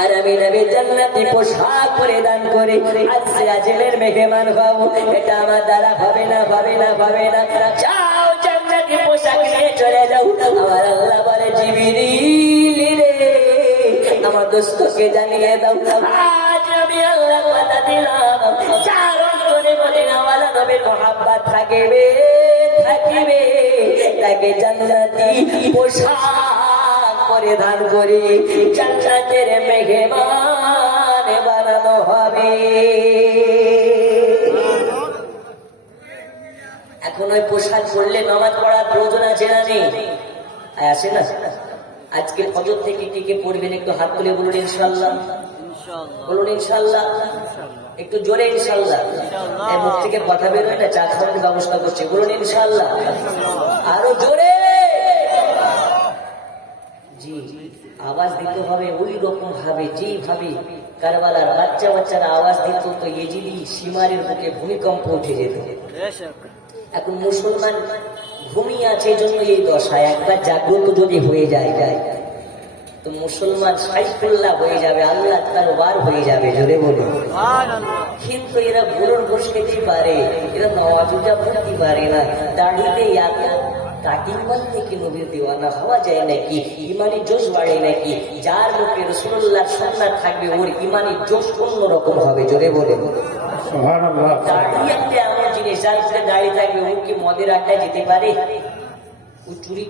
আর আমি নবী জান্নাতি পোশাক পরিধান করে আজকে আজমের মেহমান হবো। এটা আমার দ্বারা হবে না, হবে না, হবে না। যাও জান্নাতি পোশাক নিয়ে চলে যাও। আমার আল্লাহ বলে জিবরিল রে আমার দোস্তকে জানিয়ে দাও, আজ আমি আল্লাহ কথা দিলাম যার অন্তরে মদিনাওয়ালা নবীর মহব্বত থাকিবে থাকিবে তাকে জান্নাতি পোশাক পরিধান করে জান্নাতের মেহমান বানানো হবে। এখন ওই পোশাক পরলে নামাজ পড়ার প্রয়োজন আছে না নেই? আসে না? আজকে ফজর থেকে কে কে পড়বেন একটু হাত তুলে বলুন ইনশাআল্লাহ। বলুন ইনশাআল্লাহ, একটু জোরে ইনশাআল্লাহ। এই মুখ থেকে কথা বের হয় না, চা খাওয়ার ব্যবস্থা করছে। বলুন ইনশাআল্লাহ, আরো জোরে। জি, আওয়াজ দিতে হবে ওই রকম ভাবে যেভাবে কারবালার বাচ্চা বাচ্চারা আওয়াজ দিত, তো ইয়েজিদি সীমারের বুকে ভূমিকম্প উঠে যেত। এখন মুসলমান ঘুমিয়ে আছে জন্য এই দশা। একবার জাগ্রত যদি হয়ে যায় তো মুসলমান সাইফুল্লাহ হয়ে যাবে, আল্লাহ তার বার হয়ে যাবে। জোরে বলুন। কিন্তু এরা বুড়োর ঘোষ খেতে পারে, এরা নওয়াজুটা পড়তে পারে না। দাড়িতে এত কাটিং বানতে কি নবীর দিওয়ানা হওয়া যায় নাকি? ইমানি জোশ বাড়ে নাকি? যার মুখে রাসূলুল্লাহর সুন্নাত থাকবে ওর ইমানি জোশ অন্যরকম হবে। জোরে বলে সুবহানাল্লাহ। দাড়ি একটা এমন জিনিস, যার উপরে দাড়ি থাকবে ও কি মদের আড্ডায় যেতে পারে? ও চুরি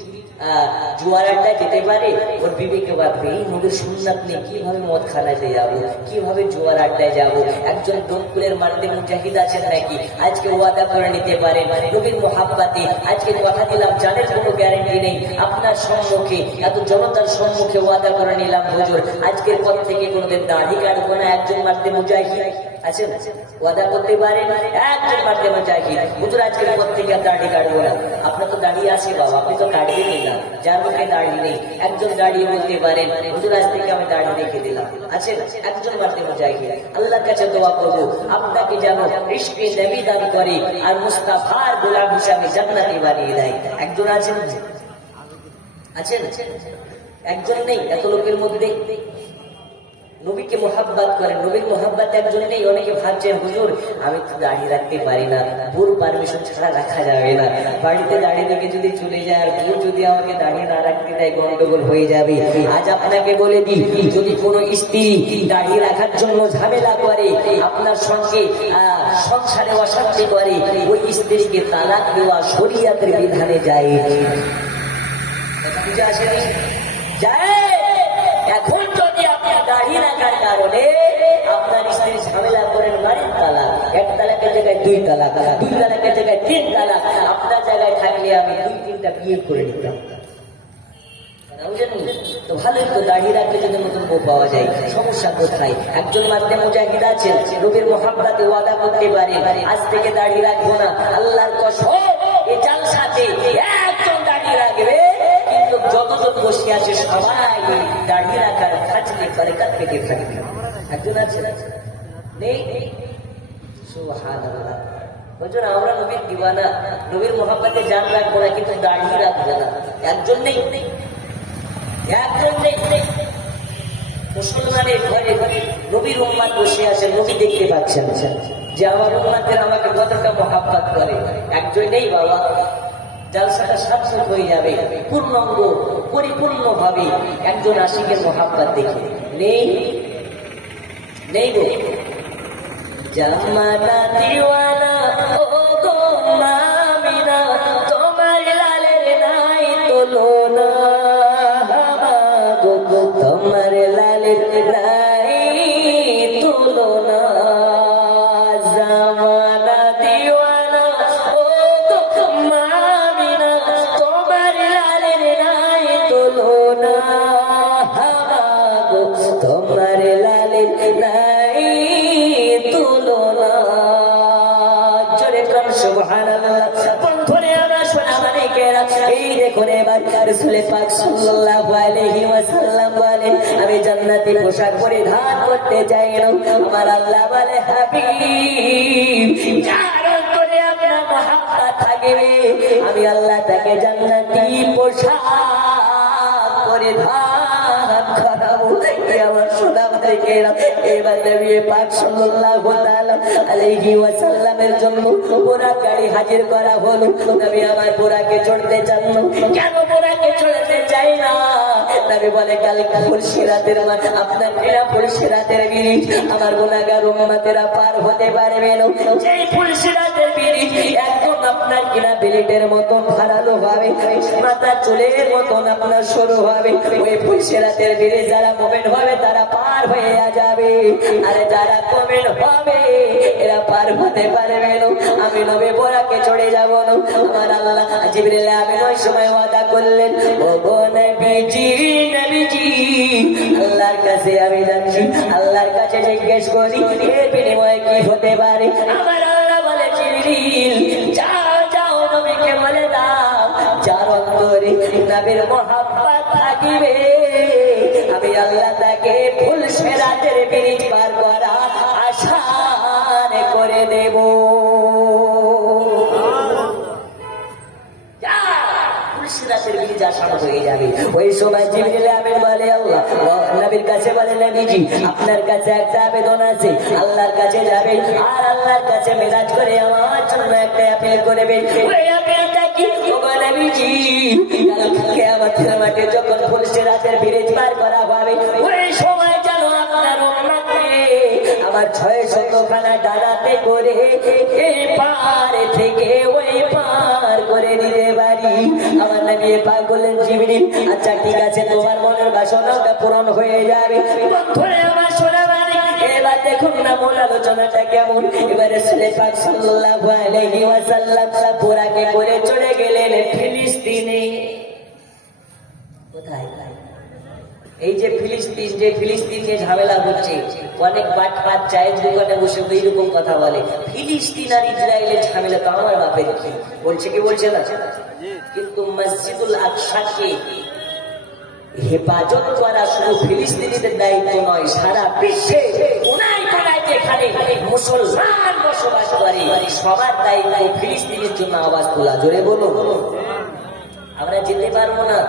জুয়ার আড্ডায় যেতে পারে? ওর বিবেকে ভাববে এই নবীর সুন্নাত নিয়ে কিভাবে মদ খানাতে যাবো, কিভাবে জুয়ার আড্ডায় যাবো। একজন ডোমকুলের মারতে মুজাহিদ আছেন নাকি? আজকে ওয়াদা করে নিতে পারেন নবীর মোহাব্বতে। আজকে কথা দিলাম জানের কোনো গ্যারেন্টি নেই, আপনার সম্মুখে এত জনতার সম্মুখে ওয়াদা করে নিলাম হুজুর আজকের পর থেকে কোনোদিন দাড়ি কাটবো না। একজন মারতে মুজাহিদ আছেন, ওয়াদা করতে পারেন একজন মারতে মুজাহিদ হুজুর আজকের পর থেকে আর দাড়ি কাটবো না। আপনার তো দাড়ি আছে বাবা, আপনি তো কাটবেনই না। যার মুখে দাড়ি নেই একজন দাঁড়িয়ে বলতে পারেন হুজুর আজ থেকে আমি দাড়ি রেখে দিলাম। আছেন একজন মারতে মুজাহিদ। আল্লাহর কাছে দোয়া করবো আপনাকে যেন ইশকে নবী দান করে আর মুস্তাফার গোলাম হিসাবে জান্নাতি বানিয়ে দেয়। একজন আছেন? আছেন? একজন নেই? এত লোকের মধ্যে নবীকে মোহাব্বত করেন, নবীর মোহাব্বত একজন নেই। অনেকে ভাবছেন হুজুর আমি তো দাড়ি রাখতে পারি না, বুর পারমিশন ছাড়া রাখা যাবে না। বাড়িতে দাড়ি রেখে যদি চলে যায় আর বুর যদি আমাকে দাড়ি না রাখতে দেয় গন্ডগোল হয়ে যাবে। আজ আপনাকে বলে দিই, যদি কোনো স্ত্রী দাড়ি রাখার জন্য ঝামেলা করে, আপনার সঙ্গে সংসারে অশান্তি করে, ওই স্ত্রীকে তালাক দেওয়া শরিয়াতের বিধানে যায়। বুঝে আসেনি? যায়। এখন যদি আপনার দাড়ি রাখার কারণে আপনার স্ত্রী ঝামেলা করেন, বাড়ির তালাক, এক তালাকের জায়গায় দুই তালাক, দুই তালাকের জায়গায় তিন তালাক, আপনার জায়গায় থাকলে আমি 2-3টা বিয়ে করে নিতাম। তো ভালোই তো, দাড়ি রাখলে যদি নতুন বউ পাওয়া যায়, সমস্যা কোথায়? একজন মারতে মুজাহিদ আছেন, নবীর মোহাব্বতে ওয়াদা করতে পারে আজ থেকে দাড়ি রাখবো না। আল্লাহর কসম এই জালসাতে একজন দাড়ি রাখবে, কিন্তু যতজন বসে আছে সবাই দাড়ি রাখার খাজলে করে কাট পেতে থাকবে। একজন আছে নেই? সুবহানাল্লাহ। হুজুর আমরা নবীর দিওয়ানা, নবীর মোহাব্বতে জান রাখবো না, কিন্তু দাড়ি রাখবো না। একজন নেই, একজন নেই। মুসলমানের ঘরে ঘরে নবীর উম্মাত বসে আছে, নবী দেখতে পাচ্ছেন যে আমার উম্মাতের আমাকে কতটা মোহাব্বত করে। একজন নেই বাবা। জালসাটা সার্থক হয়ে যাবে পূর্ণাঙ্গ পরিপূর্ণ ভাবে একজন আশিকের মোহাব্বত দেখে। নেই, নেই গো। জামানা দিওয়ানা ও গো মামিনা, তোমার লালের নাই তুলনা, তোমার লালের নাই তুলনা। জামানা দিওয়ানা ও গো মামিনা, তোমার লালের নাই তুলনা, তোমার লালের নাই তুলনা। জোরে কর সুবহানাল্লাহ। রাসূল পাক সাল্লাল্লাহু আলাইহি ওয়াসাল্লাম বলেন আমি জান্নাতি পোশাক পরিধান করতে চাই না। আমার আল্লাহ বলে হাবিব যার অন্তরে আপনার মহব্বত থাকবে আমি আল্লাহ তাকে জান্নাতি পোশাক পরিধান করাবো। আমার সোনা ভাইকেরা এবার নবী পাক সাল্লাল্লাহু আলাইহি ওয়াসাল্লামের জন্য পোড়া গাড়ি হাজির করা হলো। নবী আমার পোড়াকে চড়তে চান না। কেন পোড়াকে চড়তে চাই না? নবী বলে কাল ফুলসিরাতের মাঠ আপনার এরা ফুলসিরাতের ব্রিজ আমার গুনাহগার উম্মতেরা পার হতে পারবে না। সেই ফুলসিরাতের ব্রিজ একদম আপনার কিনা বিলেটের মতন ধারালো হবে, মাথা চুলের মতন আপনার সরু হবে। ওই ফুলসিরাতের ব্রিজ যারা মুমিন হবে তারা পার হয়ে যাবে, আর যারা মুমিন হবে এরা পার হতে পারবে না। আমি নবী পোড়াকে চড়ে যাব না। আমার আল্লাহ জিবরিল আমিন ওই সময় ওয়াদা করলেন ও গো নবীজি নবীজি আল্লাহর কাছে আমি যাচ্ছি, আল্লাহর কাছে জিজ্ঞেস করি এর বিনিময়ে কি হতে পারে। আমার আল্লাহ বলে জিবরিল যাও যাও নবীকে বলে দাও যার অন্তরে নবীর মহব্বত থাকিবে আমি আল্লাহ তাকে ফুলসিরাতের ব্রিজ পার করা আসান করে দেব। ফুলসিরাতের ব্রিজ আসান হয়ে যাবে। ওই সময় জিবরিল আমিন বলে আল্লাহ নবীর কাছে বলে নবীজি আপনার কাছে একটা আবেদন আছে, আল্লাহর কাছে যাবেন আর আল্লাহর কাছে মেরাজ করে আমার জন্য একটা অ্যাপিল করবেন। ওই অ্যাপিলটা কি? ও নবীজি কিয়ামতের মাঠে যখন ফুলসিরাতের ব্রিজ পার করা হবে ওই সময় যেন আপনার উম্মতকে আমার 600 খানা ডানাতে করে এই পার থেকে ওই পার করে দিতে পারি। আমার নবী পাক বললেন জিবরিল আচ্ছা ঠিক আছে তোমার মনের বাসনাটা পূরণ হয়ে যাবে। বন্ধুরা আমার সোনা বাড়ি এবার দেখুন না মূল আলোচনাটা কেমন। এবার রাসূল পাক সাল্লাল্লাহু আলাইহি ওয়াসাল্লাম পোড়াকে করে চলে গেলেন ফিলিস্তিনে। কোথায়? এই যে ফিলিস্তিন যে ঝামেলা হচ্ছে অনেক বাটপাত চায়ের দোকানে বসে এইরকম কথা বলে ফিলিস্তিন আর ইসরায়েলের ঝামেলা তো আমার বাপের কি বলছে কি বলছে না, কিন্তু মসজিদুল আকসাকে হেফাজত করা শুধু ফিলিস্তিনিদের দায়িত্ব নয়, সারা বিশ্বে কোনায় কোনায় যেখানে মুসলমান বসবাস করে সবার দায়িত্ব ফিলিস্তিনের জন্য আওয়াজ তোলা। জোরে বলুন। আমরা যেতে পারবো না,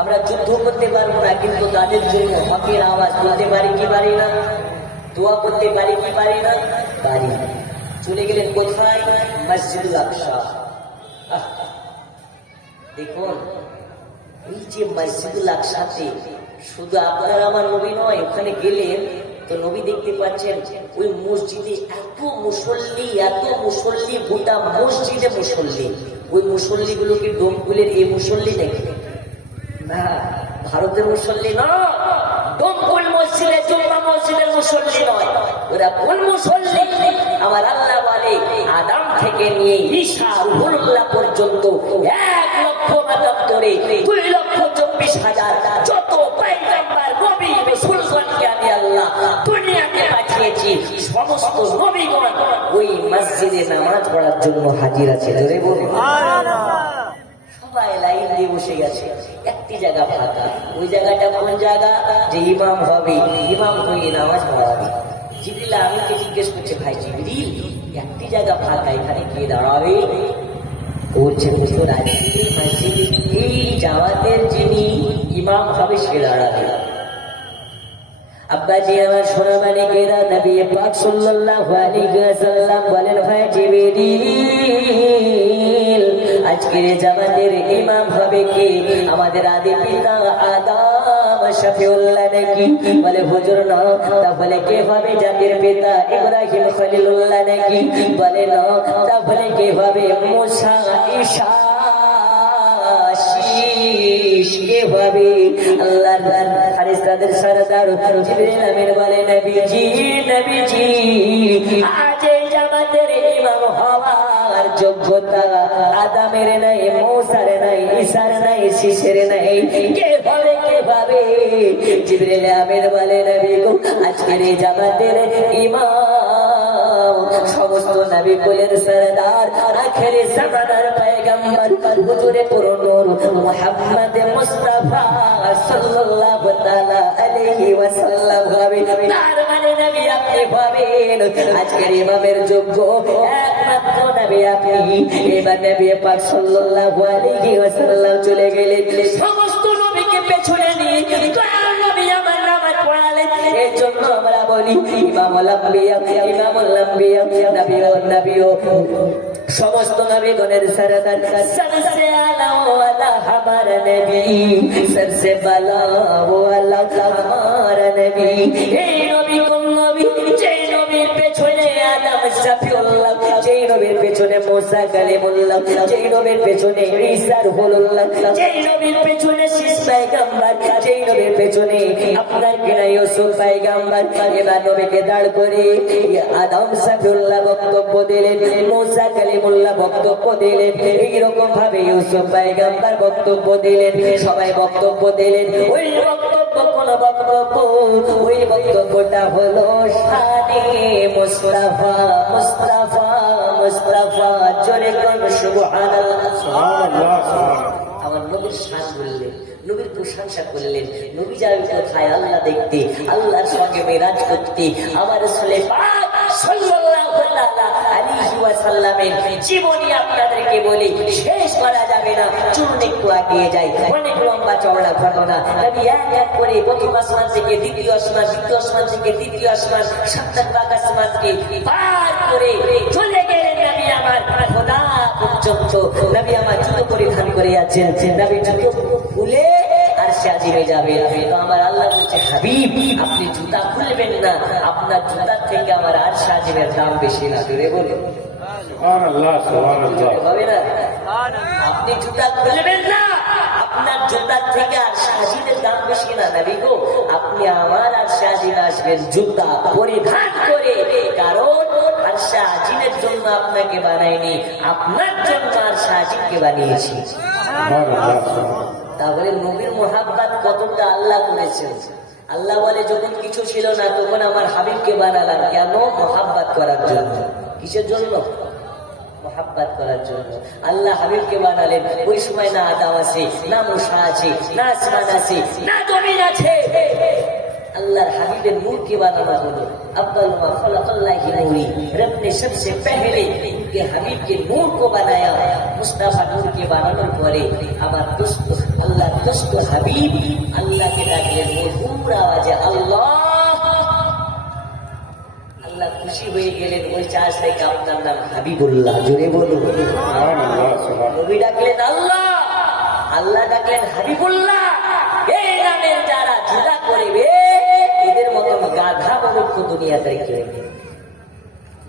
আমরা যুদ্ধ করতে পারবো না, কিন্তু তাদের জন্য হকের আওয়াজ তুলতে পারি কি পারি না? দোয়া করতে পারি কি পারি না? পারি। চলে গেলেন কোথায়? মসজিদুল আকসা। দেখুন এই যে মসজিদুল আকসাতে শুধু আপনার আমার নবী নয়, ওখানে গেলেন তো নবী দেখতে পাচ্ছেন ওই মসজিদে এত মুসল্লি গোটা মসজিদে মুসল্লি। ওই মুসল্লি গুলোকে ডোমকুলের এই মুসল্লি নাকি না, ভারতের মুসল্লি নয়, ডোমকুল মসজিদে জুম্মা মসজিদের মুসল্লি নয়, ওরা কোন মুসল্লি? আমার আল্লাহ বলে আদম থেকে নিয়ে ঈসা রুহুল্লাহ পর্যন্ত 1,00,000 2,24,000 যত পয়গম্বর নবী রাসূলগণকে আমি আল্লাহ দুনিয়াতে পাঠিয়েছি সমস্ত নবীগণ ওই মসজিদে নামাজ পড়ার জন্য হাজির আছে। জোরে বলুন। সবাই লাইন দিয়ে বসে গেছে, একটি জায়গা ফাঁকা। ওই জায়গাটা কোন জায়গা? যে ইমাম হবে, ইমাম হয়ে নামাজ পড়াবে। জিবরিল আমিনকে জিজ্ঞেস করছে ভাই জিবরিল একটি জায়গা ফাঁকা, এখানে কে দাঁড়াবে? বলছে হুজুর আজকে মসজিদে এই জামাতের যিনি ইমাম হবে সে দাঁড়াবে। আব্বাজি আমার সোনা মানিকেরা নবী পাক সাল্লাল্লাহু আলাইহি ওয়াসাল্লাম বলেন ভাই জিবরিল আজকের জামাতের ইমাম হবে কে? আমাদের আদি পিতা আদম শফিউল্লাহ নাকি? বলে হুজুর না। তাহলে কে হবে? জাতির পিতা ইব্রাহিম খলিলুল্লাহ নাকি? বলে না। তাহলে কে হবে? মুসা ঈসা কে হবে? আল্লাহর ফেরেশতাদের সরদার জিবরিল আমিন বলে নবীজি আজ এই জামাতের ইমাম হওয়ার যোগ্যতা আদমের নাই, মূসার নাই, ঈসার নাই, শীষের নাই। কে ভাবে? জিবরিল আমিন বলে নবী গো আজকের এই জামাতের ইমাম সমস্ত নবী কুলের সরদার আখেরি জামানার পয়গম্বর হুজুরে পুরো নূর মুহাম্মদ মুস্তাফা সাল্লাল্লাহু তাআলা আলাইহি ওয়াসাল্লাম হবে। তার মানে নবী আপনি পাবেন। আজকের ইমামের যোগ্য একমাত্র নবী আপনি। এবার নবী পাক সাল্লাল্লাহু আলাইহি ওয়াসাল্লাম চলে গেলেন সমস্ত নবীকে পেছনে নিয়ে। কার নবী আমার নামাজ পড়ালেন। এর জন্য আমরা বলি ইমামুল আম্বিয়া, ইমামুল আম্বিয়া, নবী ও সমস্ত নবীগণের সরদার। সবসে আলা ওয়ালা হামারা নবী, সবসে বালা ওয়ালা হামারা নবী। এই নবী কোন নবী? যে নবীর পেছনে আদম শফিউল্লাহ, যে নবীর পেছনে মুসা কালিমুল্লাহ, যে নবীর পেছনে ঈসা রুহুল্লাহ, যে নবীর পেছনে শীষ পয়গম্বর, যে নবীর পেছনে আপনার কিনা ইউসুফ পয়গম্বর। এবার নবীকে দাঁড় করে আদম শফিউল্লাহ বক্তব্য দিলেন, মুসা কালিমুল্লাহ বক্তব্য দিলেন, এইরকম ভাবে ইউসুফ পয়গম্বর বক্তব্য দিলেন, সবাই বক্তব্য দিলেন। ওই বক্তব্য কোন বক্তব্য? ওই বক্তব্যটা হলো শানে মুস্তাফা, মুস্তাফা, মুস্তাফা। জোরে কোন সুবহানাল্লাহ। সুবহানাল্লাহ, সুবহানাল্লাহ। আমার নবীর শান বললেন, নবীর প্রশংসা করলেন। নবী যাবে কোথায়? আল্লাহ দেখতে, আল্লাহর সঙ্গে মেরাজ করতে। আমার রাসূল পাক সাল্লাল্লাহু আলাইহি ওয়াসাল্লামের জীবনী আপনাদেরকে বলি শেষ করা যাবে না। চলুন একটু আগিয়ে যাই। অনেক লম্বা চওড়া ঘটনা। নবী এক এক করে প্রথম আসমান থেকে দ্বিতীয় আসমান, দ্বিতীয় আসমান থেকে তৃতীয় আসমান, ৭ ভাগ আসমানকে পার করে চলে গেলেন। নবী আমার খোদা পর্যন্ত নবী আমার জুতো পরিধান করে আছেন। নবী জুতো খুলে আর সে আজিমে যাবে। তো আমার আল্লাহ বলছে, হাবিব আপনি জুতা খুলবেন না, আপনার জুতার থেকে আমার আর সাজিমের দাম বেশি না। জোরে বলুন সুবহানাল্লাহ, সুবহানাল্লাহ। হবে না? আপনি জুতা খুলবেন না, আপনার জুতার থেকে আর সাজিমের দাম বেশি না। নবী গো আপনি আমার আর সাজিম আসবেন জুতা পরিধান করে। কারণ আর সাজিমের জন্য আপনাকে বানাইনি, আপনার জন্য আর সাজিমকে বানিয়েছি। সুবহানাল্লাহ, সুবহানাল্লাহ। তাহলে নবীর মোহাব্বত কতটা আল্লাহ করেছেন। আল্লাহ বলে যখন কিছু ছিল না তখন আমার হাবিবকে বানালাম। কেন? মোহাব্বত করার জন্য। কিসের জন্য? মোহাব্বত করার জন্য আল্লাহ হাবিবকে বানালেন। ওই সময় না আদম আছে, না মুসা আছে, না আসমান আছে, না জমিন আছে। अल्लाह हबीब नूर की बाना बोलो अव्वल मा खलक़ल्लाहि नूरी। रब ने सबसे पहले उनके हबीब के नूर को बनाया। मुस्तफा नूर के बनानोर परे आमार दोस्त अल्लाह दोस्त हबीब अल्लाह के डाकलेन मधुर आवाजे अल्लाह। अल्लाह खुशी হয়ে গেলেন। ওই চাষ থেকে আপনার নাম হাবিবুল্লাহ। জোরে বলুন সুবহানাল্লাহ, সুবহানাল্লাহ। নবী ডাকলেন আল্লাহ, আল্লাহ ডাকলেন হাবিবুল্লাহ। এই নামের যারা জুদা করবে এদের মতো গাধা মূর্খ দুনিয়াতে কেউ নেই।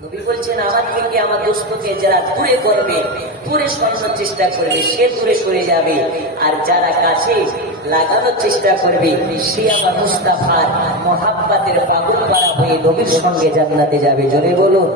নবী বলছেন আমার থেকে আমার দোস্তকে যারা দূরে করবে, দূরে সরানোর চেষ্টা করবে, সে দূরে সরে যাবে। আর যারা কাছে লাগানোর চেষ্টা করবে সে আমার মুস্তাফার মোহাব্বতের পাগল পাড়া হয়ে নবীর সঙ্গে জান্নাতে যাবে। জোরে বলুন।